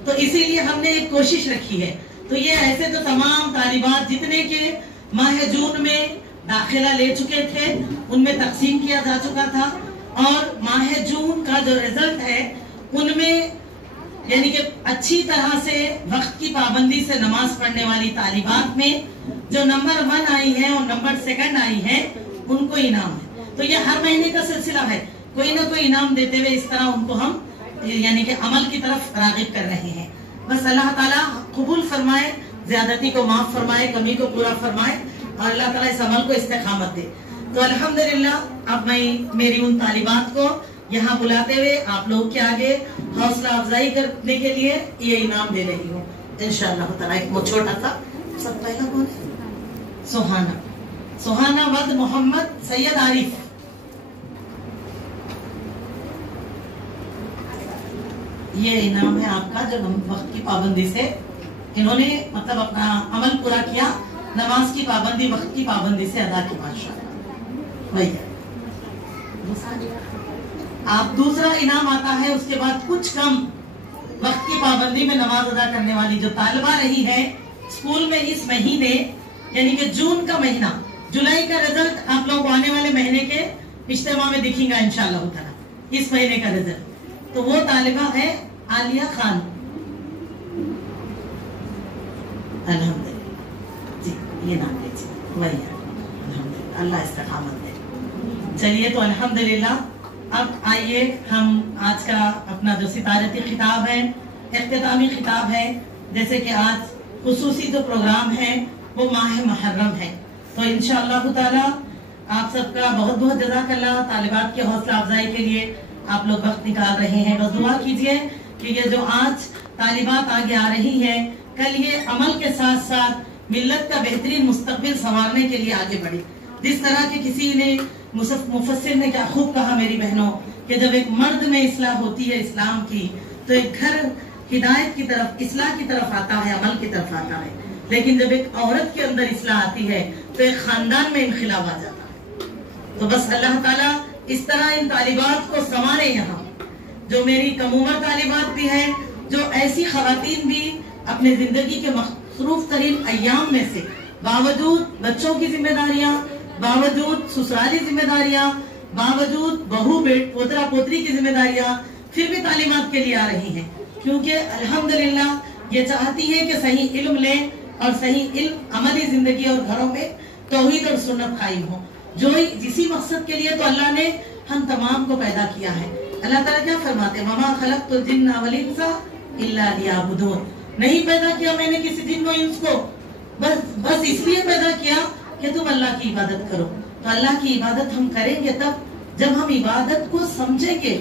तो इसीलिए हमने एक कोशिश रखी है। तो ये ऐसे तो तमाम तालिबात जितने के माह जून में दाखिला ले चुके थे उनमें तकसीम किया जा चुका था और माह जून का जो रिजल्ट है उनमें यानी कि अच्छी तरह से वक्त की पाबंदी से नमाज पढ़ने वाली तालिबात में जो नंबर 1 आई है और नंबर 2 आई है उनको इनाम है। तो ये हर महीने का सिलसिला है, कोई ना कोई इनाम देते हुए इस तरह उनको हम यानी कि अमल की तरफ राग़िब कर रहे हैं। बस अल्लाह ताला कबूल फरमाए, ज्यादती को माफ फरमाए, कमी को पूरा फरमाए और अल्लाह ताला इस अमल को इस्तिकामत दे। तो अल्हम्दुलिल्लाह अब मैं मेरी उन तालिबात को यहाँ बुलाते हुए आप लोग के आगे हौसला अफजाई करने के लिए ये इनाम दे रही हूँ इंशाअल्लाह ताला। एक छोटा सा सब पहला कौन है? सुहाना वद मोहम्मद सैयद आरिफ। ये इनाम है आपका, जब हम वक्त की पाबंदी से इन्होंने मतलब अपना अमल पूरा किया, नमाज की पाबंदी वक्त की पाबंदी से अदा की। माशाअल्लाह वही है। आप दूसरा इनाम आता है उसके बाद कुछ कम वक्त की पाबंदी में नमाज अदा करने वाली जो तालिबा रही है स्कूल में इस महीने, यानी कि जून का महीना, जुलाई का रिजल्ट आप लोगों को आने वाले महीने के इज्तिमा में दिखेगा इंशाअल्लाह ताला, इस महीने का रिजल्ट। तो वो तालिबा है आलिया खान। अल्हम्दुलिल्लाह जी, ये नाम लीजिए, वही है। अल्हम्दुलिल्लाह, अल्लाह इस्तिकामत दे। चलिए तो अल्हम्दुलिल्लाह अब आइए हम आज का अपना जो सितारती खिताब है, इख्तितामी खिताब है, जैसे कि आज खुसूसी जो प्रोग्राम है वो माह मुहर्रम है, तो इंशाअल्लाह ताला आप सबका बहुत बहुत जज़ाकल्लाह। तालिबात की हौसला अफजाई के लिए आप लोग वक्त निकाल रहे हैं, बस दुआ कीजिए कि ये जो आज तालिबात आगे आ रही है, कल ये अमल के साथ साथ मिल्लत का बेहतरीन मुस्तकबिल संवारने के लिए आगे बढ़े। जिस तरह के किसी ने मुफस्सिर ने क्या खूब कहा मेरी बहनों, कि जब एक मर्द में इस्लाह होती है इस्लाम की, तो एक घर हिदायत की तरफ, इस्लाह की तरफ आता है, अमल की तरफ आता है। लेकिन जब एक औरत के अंदर इस्लाह आती है तो एक खानदान में इनखिलाब आ जाता है। तो बस अल्लाह ताला इस तरह इन तालिबात को संवारे। यहाँ जो मेरी कम उम्र तालिबात भी है, जो ऐसी खवातीन भी अपने जिंदगी के मसरूफ तरीन अय्याम में से बावजूद बच्चों की जिम्मेदारियां, बावजूद ससुराली जिम्मेदारियां, बावजूद बहू पोतरा पोतरी की जिम्मेदारियां, फिर भी तालीमात के लिए आ रही हैं, क्योंकि अल्हम्दुलिल्लाह ये चाहती है कि सही इल्म लें और सही इल्म अमली जिंदगी और घरों में तौहीद और सुन्नत कायम हो। जो जिसी मकसद के लिए तो अल्लाह ने हम तमाम को पैदा किया है। अल्लाह ताला क्या फरमाते हैं, वमा खलक़तुल जिन्ना वल इंसा इल्ला लियअबुदून। नहीं पैदा किया मैंने किसी जिन व इंस को बस इसलिए पैदा किया कि तुम अल्लाह की इबादत करो। तो अल्लाह की इबादत हम करेंगे तब जब हम इबादत को समझेंगे।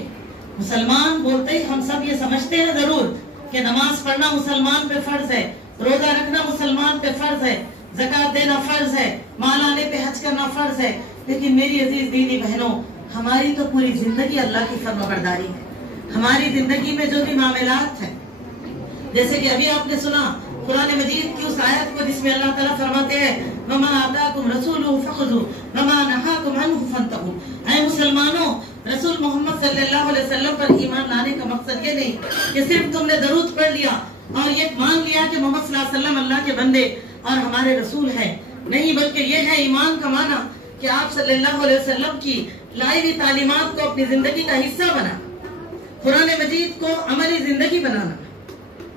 मुसलमान बोलते ही हम सब ये समझते हैं जरूर कि नमाज पढ़ना मुसलमान पे फर्ज है, रोजा रखना मुसलमान पे फर्ज है, ज़कात देना फर्ज है, माल आने पे हज करना फर्ज है। लेकिन मेरी अजीज दीनी बहनों, हमारी तो पूरी जिंदगी अल्लाह की फर्माबरदारी है। हमारी जिंदगी में जो भी मामलात है, जैसे कि अभी आपने सुना कुरान मजीद की उस आयत को जिसमें अल्लाह ताला फरमाते हैं, वमा आताकुम रसूलुहु फखुज़ू वमा नहाकुम अन्हु फंतहू। ऐ मुसलमानों, रसूल मोहम्मद सल्लल्लाहु अलैहि वसल्लम पर ईमान लाने का मकसद ये नहीं कि सिर्फ तुमने दरूद पढ़ लिया और ये मान लिया कि मोहम्मद सल्लल्लाहु अलैहि वसल्लम अल्लाह के बंदे और हमारे रसूल हैं, नहीं, बल्कि ये है ईमान का माना कि आप सल्लल्लाहु अलैहि वसल्लम की लाई हुई तालीमात को अपनी जिंदगी का हिस्सा बना, कुरान मजीद को अमली जिंदगी बनाना।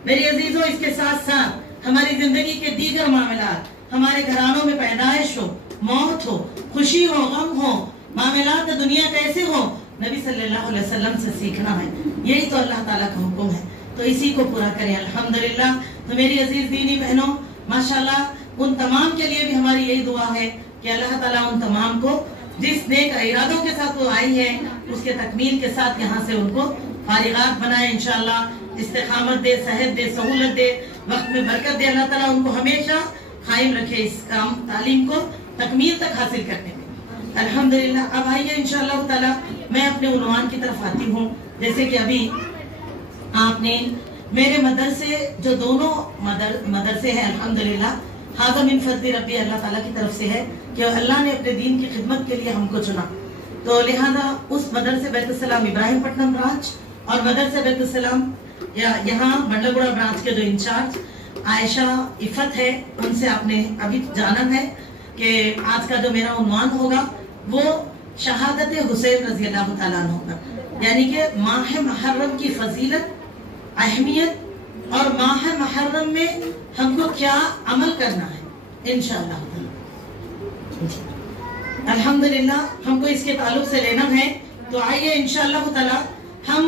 मेरी अजीजों, इसके साथ साथ हमारी जिंदगी के दीगर मामलात, हमारे घरानों में पैदाइश हो, मौत हो, खुशी हो, गम हो, मामलात दुनिया कैसे हो, नबी सल्लल्लाहु अलैहि वसल्लम से सीखना है। यही तो अल्लाह ताला का हुक्म है, तो इसी को पूरा करें अल्हम्दुलिल्लाह। तो मेरी अजीज दीनी बहनों, माशाल्लाह उन तमाम के लिए भी हमारी यही दुआ है कि अल्लाह ताला उन तमाम को जिस नेक इरादों के साथ वो आई है उसके तकमील के साथ यहाँ से उनको फारिगात बनाए इंशाअल्लाह। इस्तिकामत दे, सेहत दे, सहूलत दे, वक्त में बरकत दे। अल्लाह ताला उनको हमेशा कायम रखे इस काम तालीम को तकमील तक हासिल करने में। अल्हम्दुलिल्लाह। अब आइए इंशाअल्लाह ताला मैं अपने उन्वान की तरफ आती हूँ। जैसे कि अभी आपने मेरे मदरसे, जो दोनों मदरसे हैं अल्हम्दुलिल्लाह, हाज़ा मिन फज़्ल रब्बी, अल्लाह ताला की तरफ से है कि अल्लाह ने अपने दीन की खिदमत के लिए हमको चुना। तो लिहाजा उस मदरसे बैतुस्सलाम इब्राहिमपट्टनम ब्रांच और मदरसे बैतुस्सलाम यहाँ बंडलगुड़ा ब्रांच के जो इंचार्ज आयशा इफ़त है, उनसे आपने अभी जाना है कि आज का जो मेरा उन्वान होगा वो शहादत हुसैन रज़ी अल्लाह तआला अन्हु होगा, यानी कि माह मुहर्रम की फजीलत, अहमियत और माह मुहर्रम में हमको क्या अमल करना है इंशाअल्लाह। अल्हम्दुलिल्लाह हमको इसके ताल्लुक से लेना है, तो आइए इंशाअल्लाह ताला हम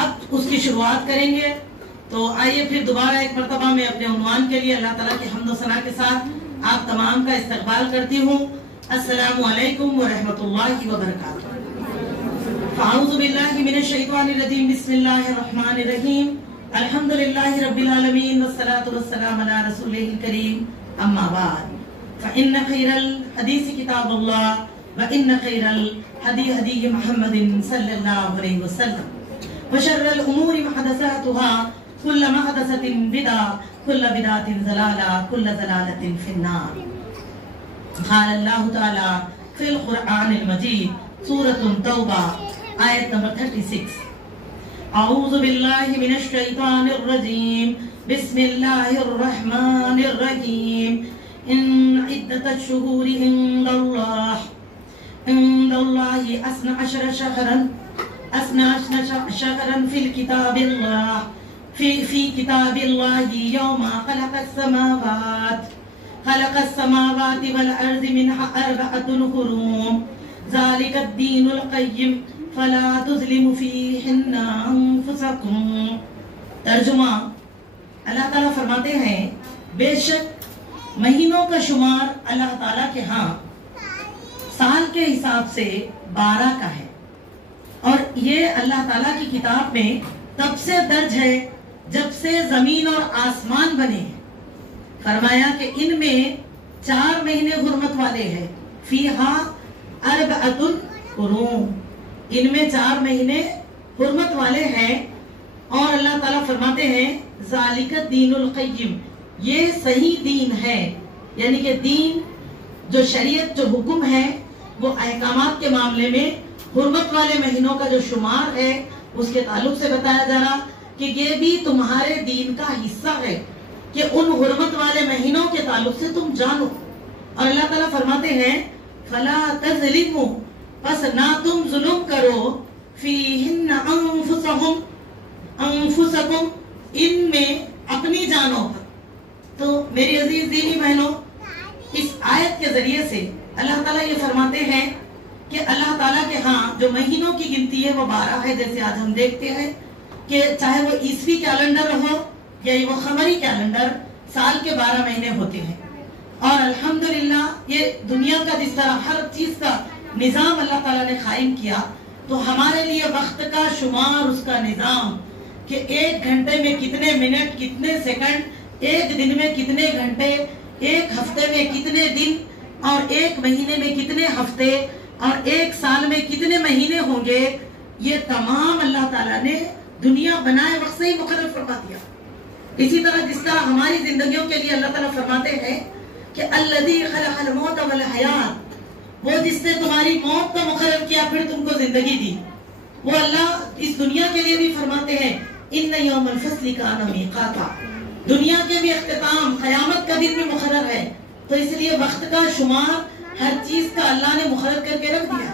अब उसकी शुरुआत करेंगे। तो आइए फिर दोबारा एक मरतबा मैं अपने उन्वान के लिए अल्लाह ताला की हम्द व सना के साथ आप तमाम का इस्तकबाल करती हूँ। अस्सलामु अलैकुम व रहमतुल्लाहि व बरकातुहू। फ़अऊज़ु बिल्लाहि मिनश शैतानिर रजीम, बिस्मिल्लाहिर रहमानिर रहीम, अल्हम्दुलिल्लाहि रब्बिल आलमीन वस्सलातु वस्सलामु अला रसूलिल करीम, अम्मा बाद, फ़इन्न खैरल हदीस किताबुल्लाह व इन्न खैरल हदी हदी मुहम्मदिन सल्लल्लाहु अलैहि वसल्लम व शर्रल उमूरि मुहदसातुहा, कुल्लु मुहदसतिन बिदअह, कुल्लु बिदअतिन ज़लाला, कुल्लु ज़लालतिन फिन्नार। क़ाल अल्लाहु तआला फ़िल क़ुरआनिल मजीद, सूरतुन तौबा, आयत नंबर 36। अऊज़ु बिल्लाहि मिनश शैतानिर रजीम, बिस्मिल्लाहिर रहमानिर रहीम। इन्न इद्दतश शुहूरि इंदल्लाहि अस्ना अशरा शहरन फिल किताबिल्लाह, फी किताबिल्लाहि यौमा खलक़स समावाति वल अर्ज़ि मिन्हा अर्बअतुन हुरूम, ज़ालिकद दीनुल क़य्यिम फला तुज़लिमू फ़ीहिन्ना अंफ़ुसकुम। तर्जुमा, अल्लाह ताला फरमाते हैं, बेशक महीनों का शुमार अल्लाह ताला के यहाँ साल के हिसाब से 12 का है, और ये अल्लाह ताला की किताब में तब से दर्ज है जब से जमीन और आसमान बने हैं। फरमाया कि इनमें 4 महीने हुर्मत वाले हैं, फीहा अर्बअतुन हुरूम, इनमें 4 महीने हुर्मत वाले हैं। और अल्लाह ताला फरमाते हैं, ज़ालिका दीनुल क़य्यिम, ये सही दीन है, यानी कि दीन जो शरीयत जो हुक्म है वो अहकामात के मामले में हुर्मत वाले महीनों का जो शुमार है उसके ताल्लुक से बताया जा रहा कि ये भी तुम्हारे दीन का हिस्सा है कि उन हुर्मत वाले महीनों के ताल्लुक से तुम जानो। और अल्लाह ताला फरमाते हैं, फला तज़लिमू, बस ना तुम जुल्म करो, फीहिन्ना अंफुसकुम, इनमें अपनी जानों पर। तो मेरी अजीज दीनी बहनों, इस आयत के जरिए से अल्लाह ताला ये फरमाते हैं कि अल्लाह ताला के यहाँ जो महीनों की गिनती है वो 12 है। जैसे आज हम देखते हैं कि चाहे वो ईसवी कैलेंडर हो या वो खमरी कैलेंडर, साल के 12 महीने होते हैं। और अल्हम्दुलिल्लाह ये दुनिया का जिस तरह हर चीज का निजाम अल्लाह ताला ने कायम किया, तो हमारे लिए वक्त का शुमार, उसका निजाम कि 1 घंटे में कितने मिनट, कितने सेकंड, 1 दिन में कितने घंटे, 1 हफ्ते में कितने दिन, और 1 महीने में कितने हफ्ते, और 1 साल में कितने महीने होंगे, ये तमाम अल्लाह ताला ने दुनिया बनाए वक्त से ही मुकर्रर फरमा दिया। इसी तरह जिस तरह हमारी जिंदगियों के लिए अल्लाह ताला फरमाते हैं कि अल्लज़ी खलक़ल मौत वल हयात, वो जिसने तुम्हारी मौत को मुकर्रर किया फिर तुमको जिंदगी दी, वो अल्लाह इस दुनिया के लिए भी फरमाते हैं, इन्न यौमल फ़स्लि कान मीक़ाता, दुनिया के भी इख्तिताम, क़यामत का दिन भी मुकर्रर है। तो इसलिए वक्त का शुमार हर चीज का अल्लाह ने मुकर्रर करके रख दिया।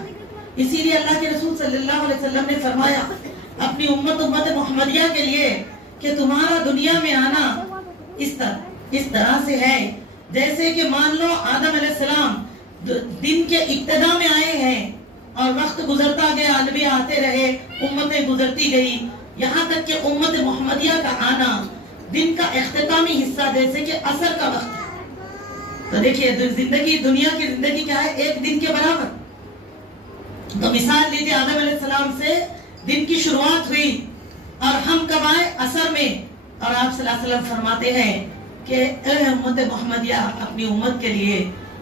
इसीलिए अल्लाह के रसूल सल्लल्लाहु अलैहि वसल्लम ने फरमाया अपनी उम्मत मोहम्मदिया के लिए कि तुम्हारा दुनिया में आना इस तरह से है जैसे कि मान लो आदम अलैहिस्सलाम दिन के इब्तिदा में आए हैं और वक्त गुजरता गया, नबी आते रहे, उम्मतें गुजरती गई, यहाँ तक कि उम्मत मोहम्मदिया का आना दिन का इख्तितामी हिस्सा जैसे कि असर का वक्त है। तो देखिए जिंदगी, दुनिया की जिंदगी क्या है, 1 दिन के बराबर। तो मिसाल लीजिए आदम अलैहिस्सलाम से दिन की शुरुआत हुई और हम कब आए, असर में। और आप सल्लल्लाहु अलैहि वसल्लम फरमाते हैं कि उम्मत मोहम्मदिया अपनी उम्मत के लिए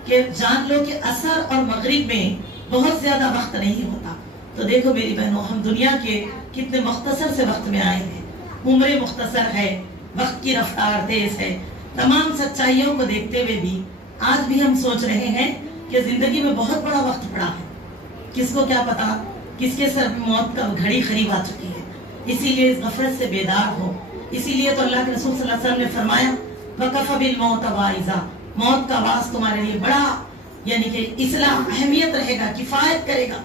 कि जान लो कि असर और मगरिब में बहुत ज्यादा वक्त नहीं होता। तो देखो मेरी बहनों, हम दुनिया के कितने मुख्तसर से वक्त में आए हैं, उम्र मुख्तसर है, वक्त की रफ्तार तेज है। तमाम सच्चाइयों को देखते हुए भी आज भी हम सोच रहे हैं कि जिंदगी में बहुत बड़ा वक्त पड़ा है, किसको क्या पता किसके सर में मौत का घड़ी करीब आ चुकी है। इसीलिए इस गफलत से बेदार हो। इसीलिए तो अल्लाह के रसूल सल्लल्लाहु अलैहि वसल्लम ने फरमाया, वकफ़ा बिल मौत वाइज़ा, मौत का वास तुम्हारे लिए बड़ा यानी कि इस्लाम अहमियत रहेगा, किफायत करेगा।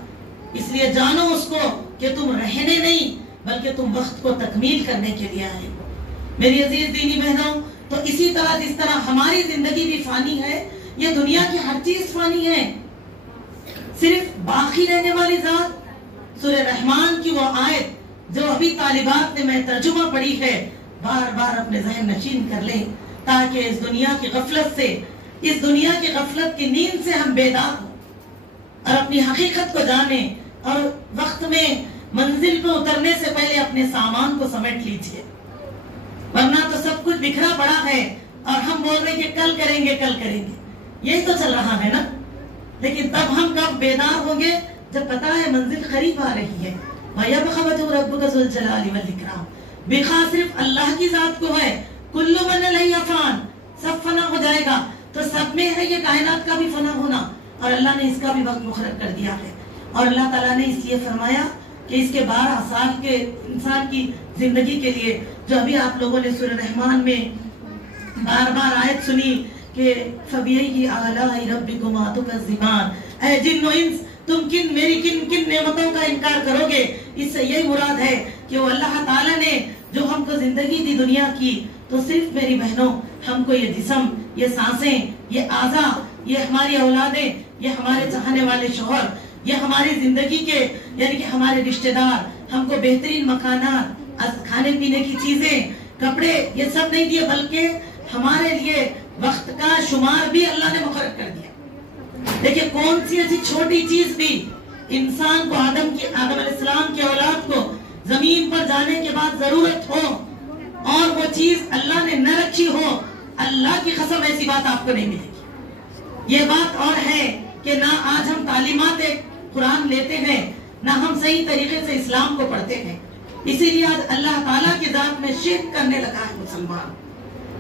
इसलिए जानो उसको कि तुम रहने नहीं बल्कि तुम वक्त को तकमील करने के लिए आए हो। मेरी अजीज दीनी बहनों, तो इसी तरह जिस तरह हमारी जिंदगी भी फानी है, ये दुनिया की हर चीज फानी है, सिर्फ बाकी रहने वाली जात। सूरह रहमान की वो आयत जो अभी तालिबात ने मैं तर्जुमा पढ़ी है, बार बार अपने ज़हन नशीन कर लें ताकि इस दुनिया की गफलत से, इस दुनिया की गफलत की नींद से हम बेदार हो। اور اپنی حقیقت کو جانے اور وقت میں منزل پہ اترنے سے پہلے اپنے سامان کو سمیٹ لیجئے، ورنہ تو سب کچھ بکھرا پڑا ہے اور ہم بول رہے ہیں کہ کل کریں گے کل کریں گے، یہی تو چل رہا ہے نا. لیکن تب ہم کب بیدار ہوں گے؟ جب پتا ہے منزل قریب آ رہی ہے. وَيَبْقَى وَجْهُ رَبُّكَ ذُو الْجَلَالِ وَالْإِكْرَامِ. بقا صرف اللہ کی ذات کو ہے. کل من علیہ فان، سب فنا ہو جائے گا. تو سب میں ہے یہ کائنات کا بھی فنا ہونا، اور اللہ نے اس کا بھی وقت مقرر کر دیا ہے. اور اللہ تعالیٰ نے اس لیے فرمایا کہ اس کے 12 سال کے انسان کی زندگی کے لیے، جو ابھی آپ لوگوں نے سورہ رحمان میں بار بار آیت سنی کہ فَبِأَيِّ آلَاءِ رَبِّكُمَا تُكَذِّبَانِ، اے جن و انس تم میری کن نعمتوں کا انکار کرو گے. اس سے یہی مراد ہے کہ وہ اللہ تعالیٰ نے جو ہم کو زندگی دی دنیا کی، تو صرف میری بہنوں ہم کو یہ جسم، یہ سانسیں، یہ اعضاء، یہ ہماری اولادیں، یہ ہمارے چاہنے والے شوہر، یہ ہماری زندگی کے یعنی کہ ہمارے رشتہ دار، ہم کو بہترین مکانات، کھانے پینے کی چیزیں، کپڑے، یہ سب نہیں دیے، بلکہ ہمارے لیے وقت کا شمار بھی اللہ نے مقرر کر دیا. دیکھیں کون سی ایسی چھوٹی چیز بھی انسان کو، آدم علیہ السلام کی اولاد کو زمین پر جانے کے بعد ضرورت ہو اور وہ چیز اللہ نے نہ رکھی ہو، اللہ کی قسم ایسی بات آپ کو نہیں ملے گی. یہ بات اور ہے کہ نہ آج ہم تعلیمات قرآن لیتے ہیں، نہ ہم صحیح طریقے سے اسلام کو پڑھتے ہیں. اسی لیے آج اللہ تعالیٰ کی ذات میں شرک کرنے لگا ہے مسلمان.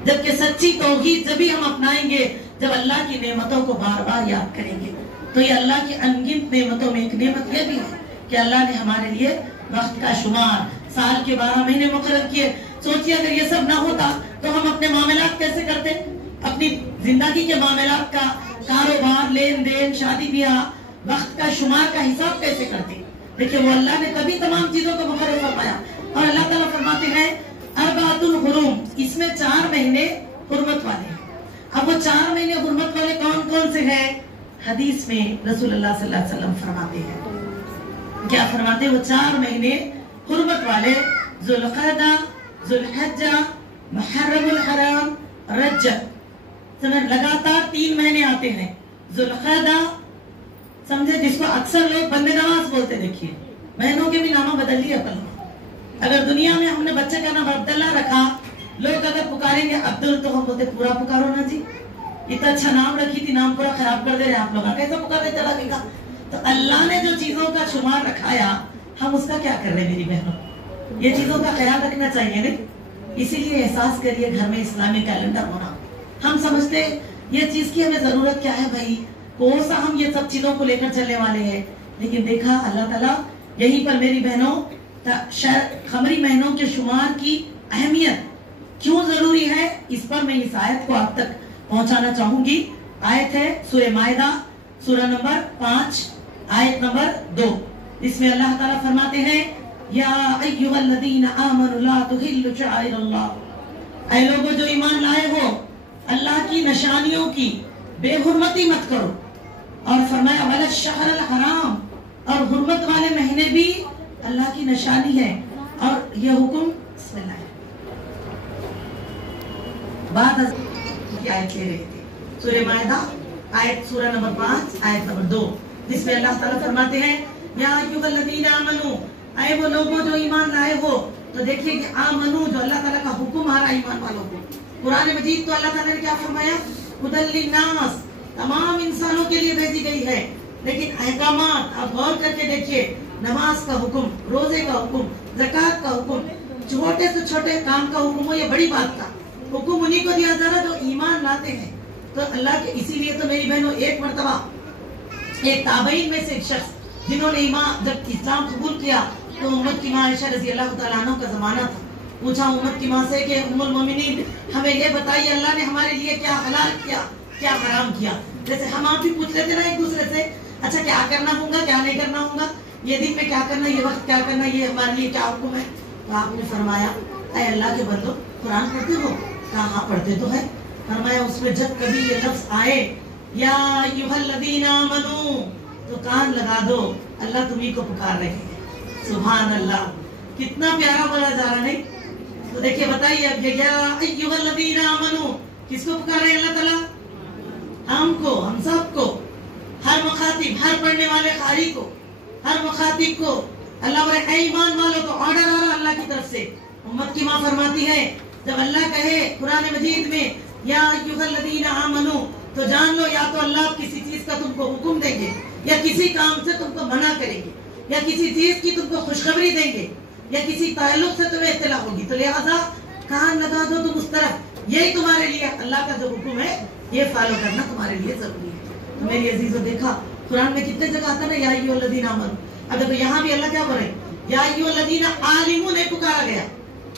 جبکہ سچی توحید جبھی ہم اپنائیں گے جب اللہ کی نعمتوں کو بار بار یاد کریں گے. تو یہ اللہ کی انگنت نعمتوں میں ایک نعمت یہ بھی ہے کہ اللہ نے ہمارے لیے وقت کا شمار، سال کے 12 مہینے مقرر کیے. سوچیے اگر یہ سب نہ ہوتا تو ہم اپنے معاملات کیسے کرتے؟ اپنی زندگی کے معاملات کا، کاروبار، لین دین، شادی بیاہ، وقت کا شمار کا حساب کیسے کرتے؟ دیکھیں وہ اللہ نے کبھی تمام چیزوں کو مقرر فرمایا. اور اللہ تعالیٰ فرماتے ہیں اربعۃ الحرم، اس میں 4 مہینے حرمت والے ہیں. اب وہ 4 مہینے حرمت والے کون کون سے ہیں؟ حدیث میں رسول اللہ صلی اللہ علیہ وسلم فرماتے ہیں، کیا فرماتے ہیں؟ وہ 4 مہینے حرمت والے ذوالقعدہ، ذوالحجہ، محرم الحرام، رجب. سمجھ لگاتار 3 مہینے آتے ہیں. ذوالقعدہ سمجھے جس کو اکثر لوگ بندے نواز بولتے، دیکھیے مہینوں کے بھی نامہ بدل لیا اپن. اگر دنیا میں ہم نے بچے کا نام عبداللہ رکھا، لوگ اگر پکاریں گے عبدل تو ہم بولتے پورا پکارو نا جی، اتنا اچھا نام رکھی تھی، نام پورا خراب کر دے رہے آپ لوگ، کیسا پکارے چلا گے گا. تو اللہ نے جو چیزوں کا شمار رکھایا ہم اس کا کیا کر رہے ہیں میری بہنوں؟ یہ چیزوں کا خیال رکھنا چاہیے نا. اسی لیے احساس کریے گھر میں اسلامی کیلنڈر ہونا. ہم سمجھتے یہ چیز کی ہمیں ضرورت کیا ہے بھائی، کون سا ہم یہ سب چیزوں کو لے کر چلنے والے ہیں. لیکن دیکھا اللہ تعالیٰ یہیں پر میری بہنوں قمری مہینوں کے شمار کی اہمیت کیوں ضروری ہے، اس پر میں اس آیت کو آپ تک پہنچانا چاہوں گی. آیت ہے سورہ مائدہ، سورہ نمبر 5، آیت نمبر 2. اس میں اللہ تعالیٰ فرماتے ہیں یا ایھا الذین آمنوا لا تحلوا شعائر اللہ، اے لوگوں جو ایمان لائے ہو اللہ کی نشانیوں کی بے حرمتی مت کرو. اور فرمایا ولا الشہر الحرام، اور حرمت والے مہینے بھی اللہ کی نشانی ہے. اور یہ حکم بسم اللہ بعد آیت لے رہے تھے سورہ مائدہ آیت سورہ نمبر 5 آیت نمبر 2، جس میں اللہ تعالیٰ فرماتے ہیں یا ایھا الذین آمنوا، اے وہ لوگوں جو ایمان لائے ہو. تو دیکھیے کہ آمنو جو اللہ تعالیٰ کا حکم آ رہا ہے ایمان والوں کو. قرآن مجید تو اللہ تعالیٰ نے کیا فرمایا؟ ھدی للناس، تمام انسانوں کے لیے بھیجی گئی ہے. لیکن احکامات آپ غور کر کے دیکھیے، نماز کا حکم، روزے کا حکم، زکوٰۃ کا حکم، چھوٹے سے چھوٹے کام کا حکم ہو، یہ بڑی بات کا حکم انہیں کو دیا جا رہا جو ایمان لاتے ہیں. تو اللہ کے اسی لیے تو میری بہنوں ایک مرتبہ ایک تابعین میں سے ایک شخص جنہوں نے ایمان جب اسلام قبول کیا تو امت کی ماں عائشہ رضی اللہ تعالیٰ عنہ کا زمانہ تھا. پوچھا امت کی ماں سے کہ ام المومنین ہمیں یہ بتائیے اللہ نے ہمارے لیے کیا حلال کیا، کیا حرام کیا. جیسے ہم آپ بھی پوچھ لیتے نا ایک دوسرے سے، اچھا کیا کرنا ہوگا کیا نہیں کرنا ہوگا، یہ دن میں کیا کرنا، یہ وقت کیا کرنا، یہ ہمارے لیے کیا حکم ہے. تو آپ نے فرمایا اے اللہ کے بندو قرآن پڑھتے ہو؟ کہا ہاں پڑھتے تو ہے. فرمایا اس میں جب کبھی یہ لفظ آئے یا ایھا الذین آمنوا تو کان لگا دو، اللہ تمہیں کو پکار رہے ہیں. سبحان اللہ، کتنا پیارا بولا جا رہا نہیں. تو دیکھیے بتائیے اب یہ یا ایھا الذین آمنوا کس کو پکار رہے ہیں اللہ تعالیٰ؟ ہم کو، ہم سب کو. ہر مخاطب، ہر پڑھنے والے قاری کو، ہر مخاطب کو اللہ بولے اے ایمان والوں کو آرڈر آ رہا اللہ کی طرف سے. امت کی ماں فرماتی ہے جب اللہ کہے قرآن مجید میں یا ایھا الذین آمنو، تو جان لو یا تو اللہ کسی چیز کا تم کو حکم دیں گے، یا کسی کام سے تم کو منع کریں گے، یا کسی چیز کی تم کو خوشخبری دیں گے، یا کسی تعلق سے تمہیں اطلاع ہوگی. تو لہذا کہاں لگا دو تم اس طرف، یہی تمہارے لیے اللہ کا جو حکم ہے یہ فالو کرنا تمہارے لیے ضروری ہے. تو میری عزیزو دیکھا قرآن میں کتنے جگہ آتا نا یا ایھا الذین آمنو. اب دیکھو یہاں بھی اللہ کیا بول رہے یا ایھا الذین عالمون نہیں پکارا گیا،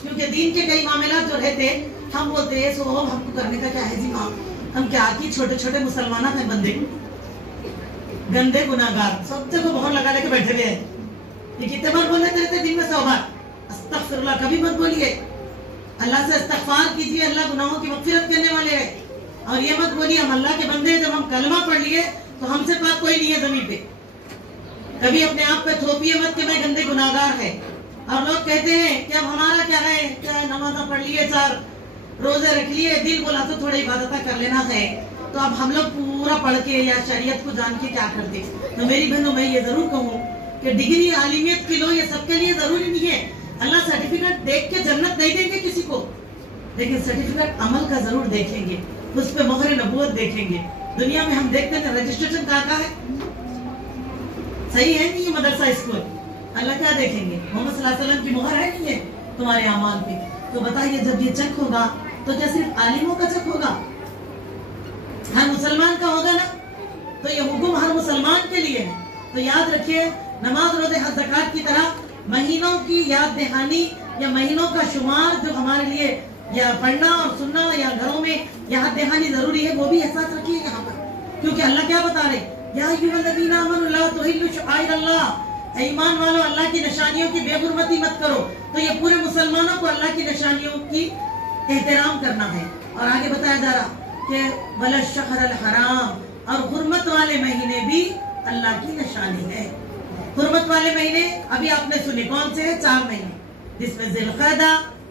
کیونکہ دین کے کئی معاملات جو رہتے ہم بولتے ہیں سو ہم کو کرنے کا کیا ہے جی ماں، ہم کیا کی چھوٹے چھوٹے مسلمانات ہیں، بندے گندے گناہگار، سب سے کو بہت لگا لے کے بیٹھے ہوئے ہیں. یہ کتنے بار بولنے تھے دن میں 100 بار استغفر اللہ. کبھی مت بولیے، اللہ سے استغفار کیجیے، اللہ گناہوں کی مغفرت کرنے والے ہیں. اور یہ مت بولیے ہم اللہ کے بندے ہیں، جب ہم کلمہ پڑھ لیے تو ہم سے پاک کوئی نہیں ہے زمین پہ. کبھی اپنے آپ پہ تھوپیے مت کہ میں گندے گناہگار ہے. اور لوگ کہتے ہیں کہ اب ہمارا کیا ہے، کیا نمازہ پڑھ لیے، 4 روزے رکھ لیے، دل بولا تو تھوڑی عبادتہ کر لینا ہے، تو اب ہم لوگ پورا پڑھ کے یا شریعت کو جان کے کیا کرتے. تو میری بہنوں میں یہ ضرور کہوں کہ ڈگری عالمیت کی لو، یہ سب کے لیے ضروری نہیں ہے. اللہ سرٹیفکیٹ دیکھ کے جنت نہیں دیں گے کسی کو، لیکن سرٹیفکیٹ عمل کا ضرور دیکھیں گے، اس پہ مہر نبوت دیکھیں گے. دنیا میں ہم دیکھتے ہیں رجسٹریشن کہاں ہے، صحیح ہے نہیں یہ مدرسہ اسکول، اللہ کیا دیکھیں گے، محمد صلی اللہ علیہ وسلم کی مہر ہے نہیں ہے تمہارے اعمال پہ. تو بتائیے جب یہ چیک ہوگا تو کیا صرف عالموں کا چیک ہوگا، ہر مسلمان کا ہوگا نا؟ تو یہ حکم ہر مسلمان کے لیے ہے. تو یاد رکھیے نماز، روزے، حج، زکات کی طرح مہینوں کی یاد دہانی یا مہینوں کا شمار جو ہمارے لیے یا پڑھنا اور سننا یا گھروں میں یاد دہانی ضروری ہے، وہ بھی احساس رکھیے یہاں پر. کیونکہ اللہ کیا بتا رہے یا ایھا الذین آمنوا لا تحلوا شعائر اللہ، ایمان والو اللہ کی نشانیوں کی بے حرمتی مت کرو. تو یہ پورے مسلمانوں کو اللہ کی نشانیوں کی احترام کرنا ہے. اور آگے بتایا جا رہا کہ وَلَلشَّهْرَ الْحَرَامِ، اور حرمت والے مہینے بھی اللہ کی نشانی ہے. حرمت والے مہینے ابھی آپ نے سنے کون سے ہیں؟ 4 مہینے، جس میں ذی القعدہ،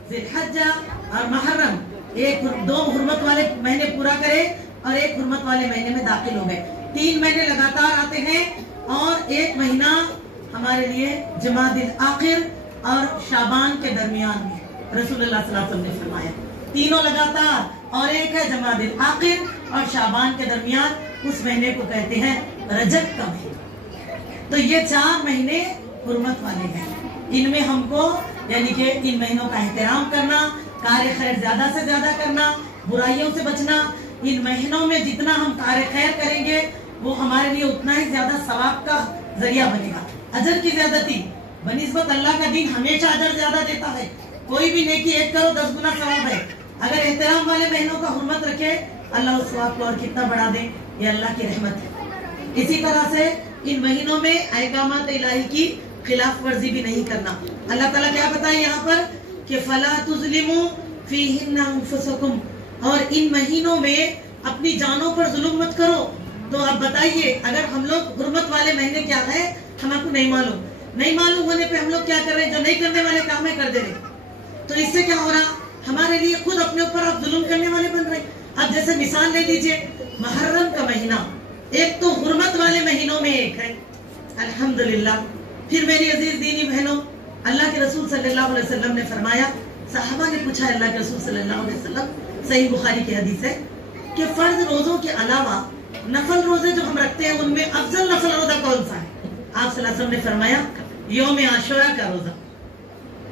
ذی الحجہ اور محرم. 2 حرمت والے مہینے پورا کرے اور 1 حرمت والے مہینے میں داخل ہو گئے. 3 مہینے لگاتار آتے ہیں اور 1 مہینہ ہمارے لیے جمادی الاخر اور شعبان کے درمیان میں. رسول اللہ صلی اللہ علیہ وسلم نے فرمایا تینوں لگاتار، اور ایک ہے جمادی الاخر اور شعبان کے درمیان، اس مہینے کو کہتے ہیں رجب کا مہینہ. تو یہ 4 مہینے حرمت والے ہیں. ان میں ہم کو یعنی کہ ان مہینوں کا احترام کرنا، کار خیر زیادہ سے زیادہ کرنا، برائیوں سے بچنا. ان مہینوں میں جتنا ہم کار خیر کریں گے وہ ہمارے لیے اتنا ہی زیادہ ثواب کا ذریعہ بنے گا. اجر کی زیادتی بنسبت اللہ کا دین ہمیشہ اجر زیادہ دیتا ہے. کوئی بھی نیکی 1 کرو 10 گنا ثواب ہے. اگر احترام والے مہینوں کا حرمت رکھے اللہ اس ثواب کو اور کتنا بڑھا دے، یہ اللہ کی رحمت ہے. اسی طرح سے ان مہینوں میں احکامات الہی کی خلاف ورزی بھی نہیں کرنا. اللہ تعالیٰ کیا بتائے یہاں پر کہ فَلَا تُظْلِمُوا فِيهِنَّ أَنفُسَكُمْ، اور ان مہینوں میں اپنی جانوں پر ظلم مت کرو. تو اب بتائیے اگر ہم لوگ حرمت والے مہینے کیا ہے ہم کو نہیں معلوم ہونے پہ ہم لوگ کیا کر رہے ہیں، جو نہیں کرنے والے کام ہے کر دے رہے. تو اس سے کیا ہو رہا، ہمارے لیے خود اپنے اوپر آپ ظلم کرنے والے بن رہے. اب جیسے مثال لے لیجئے محرم کا مہینہ، ایک تو حرمت والے مہینوں میں ایک ہے الحمدللہ. پھر میری عزیز دینی بہنوں، اللہ کے رسول صلی اللہ علیہ وسلم نے فرمایا، صحابہ نے پوچھا اللہ کے رسول صلی اللہ علیہ وسلم، صحیح بخاری کی حدیث ہے کہ فرض روزوں کے علاوہ نفل روزے جو ہم رکھتے ہیں ان میں افضل نفل روزہ کون سا ہے؟ آپ صلی اللہ علیہ وسلم نے فرمایا یوم عاشورہ کا روزہ.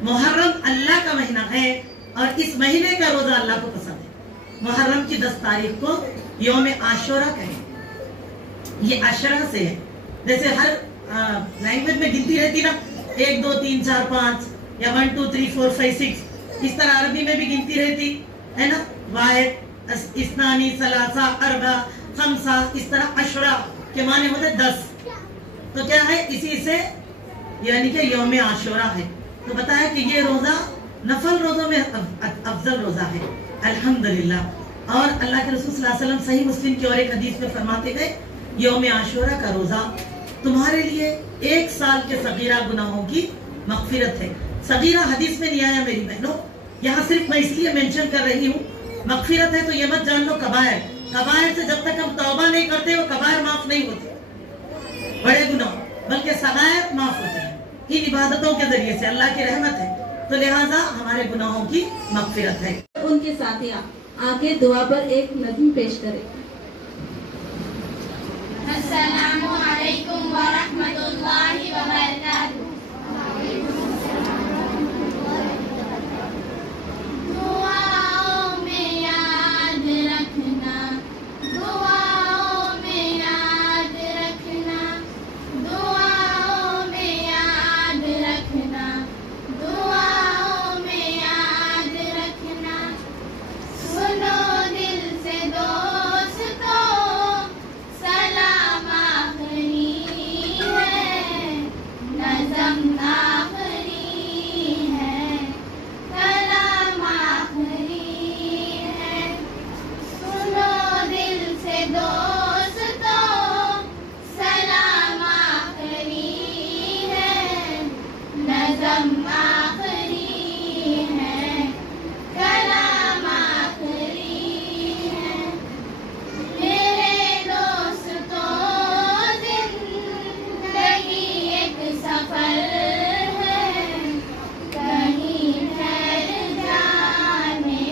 محرم اللہ کا مہینہ ہے اور اس مہینے کا روزہ اللہ کو پسند ہے. محرم کی 10 تاریخ کو یوم عاشورہ کہیں. یہ عشرہ سے ہے، جیسے ہر لینگویج میں گنتی رہتی نا 1 2 3 4 5 یا 1 2 3 4 5 6، اس طرح عربی میں بھی گنتی رہتی ہے نا، واحد، اثنانی، ثلاثہ، اربع، خمسہ، اس طرح عشرہ کے معنی ہوتے 10. تو کیا ہے اسی سے یعنی کہ یوم عاشورہ ہے. تو بتایا کہ یہ روزہ نفل روزوں میں افضل روزہ ہے الحمدللہ. اور اللہ کے رسول صلی اللہ علیہ وسلم صحیح مسلم کی اور ایک حدیث میں فرماتے گئے یوم عاشورہ کا روزہ تمہارے لیے 1 سال کے صغیرہ گناہوں کی مغفرت ہے. صغیرہ حدیث میں نہیں آیا میری بہنوں، یہاں صرف میں اس لیے مینشن کر رہی ہوں. مغفرت ہے تو یہ مت جان لو کبائر سے جب تک ہم توبہ نہیں کرتے وہ کبائر معاف نہیں ہوتے. बड़े गुनाह, बल्कि सगायर माफ होते हैं इन इबादतों के जरिए से, अल्लाह की रहमत है, तो लिहाजा हमारे गुनाहों की मगफिरत है। उनके साथियाँ आगे दुआ पर एक नज़्म पेश करें। अस्सलामु अलैकुम व रहमतुल्लाहि व बरकातुहू। दुआओं में याद रखना, दुआओं में याद रखना, दुआओं में याद रखना, दुआओं में याद रखना। सुनो दिल से दोस्तों, सलाम आखिरी है, नज़्म आखिरी है, कलाम आखिरी है। सुनो दिल से दोस्तों, सलाम आखिरी है, नज़्म आखिरी है, कलाम आखिरी है। मेरे दोस्तों, जिंदगी एक सफर है, कहीं ठहर जाने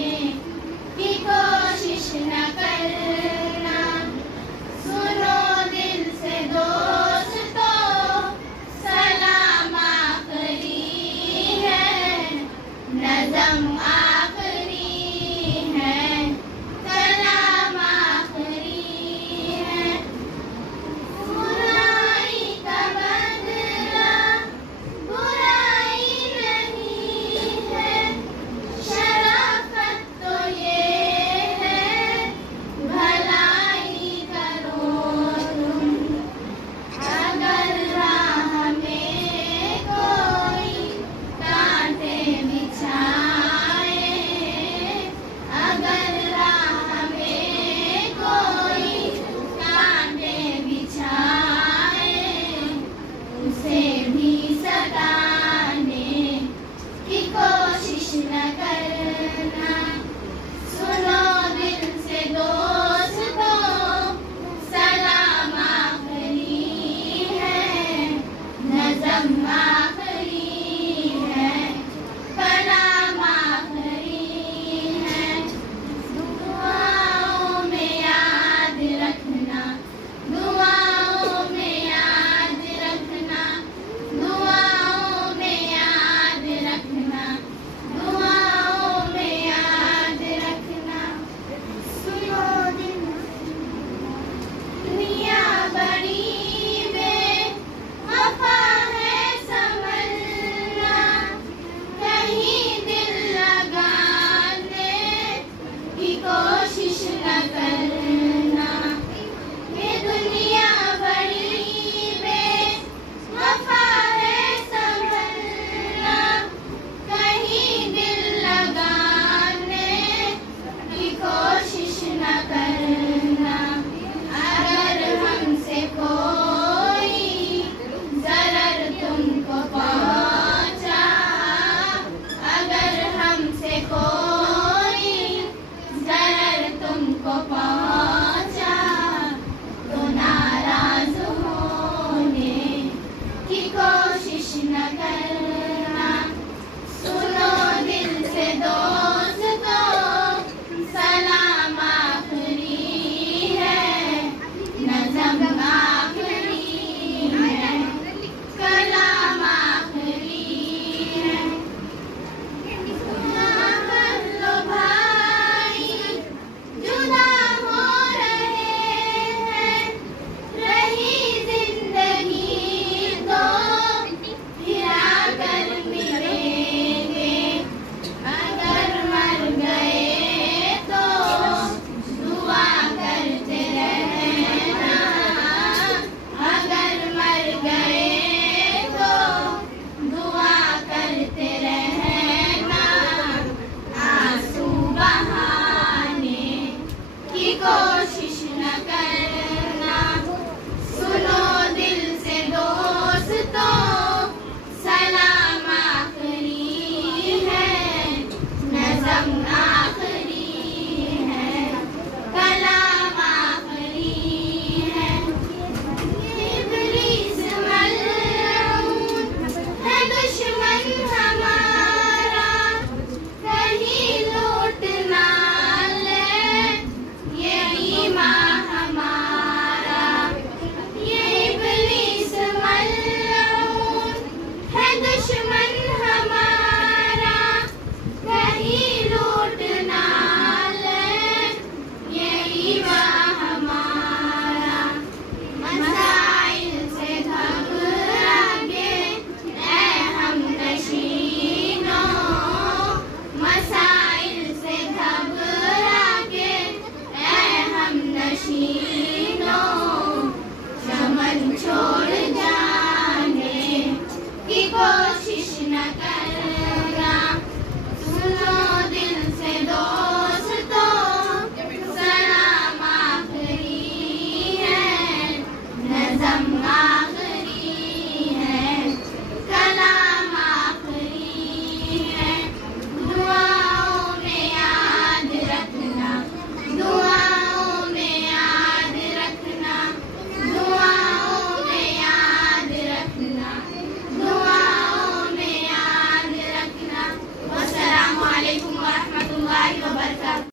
की कोशिश न करना। सुनो दिल से दोस्तों, सलाम आखिरी है, नज़्म आखिरी है, कलाम आखिरी है। बुराई का बदला बुराई नहीं है, शराफत तो ये है, भलाई करो तुम। अगर राह में कोई कांटे बिछाए, अगर राह में कोई कांटे बिछाए, उसे भी सताने की कोशिश न करना। सुनो दिल से दोस्तों, सलाम आखिरी है, नज़्म आखिरी है, कलाम आखिरी है। दुआओं में याद रखना, दुआओं में याद रखना, दुआओं में याद रखना, दुआओं में याद रखना। सुनो दुनिया बड़ी बेवफा है, संभलना, कहीं दिल लगाने की कोशिश न करना। ये दुनिया बड़ी बेवफा है, संभलना, कहीं दिल लगाने की कोशिश न करना। अगर हमसे कोई ज़रर तुमको पहुंचा, अगर हमसे कोई ज़रर तुमको पहुंचा, तो नाराज़ होने की कोशिश न करना।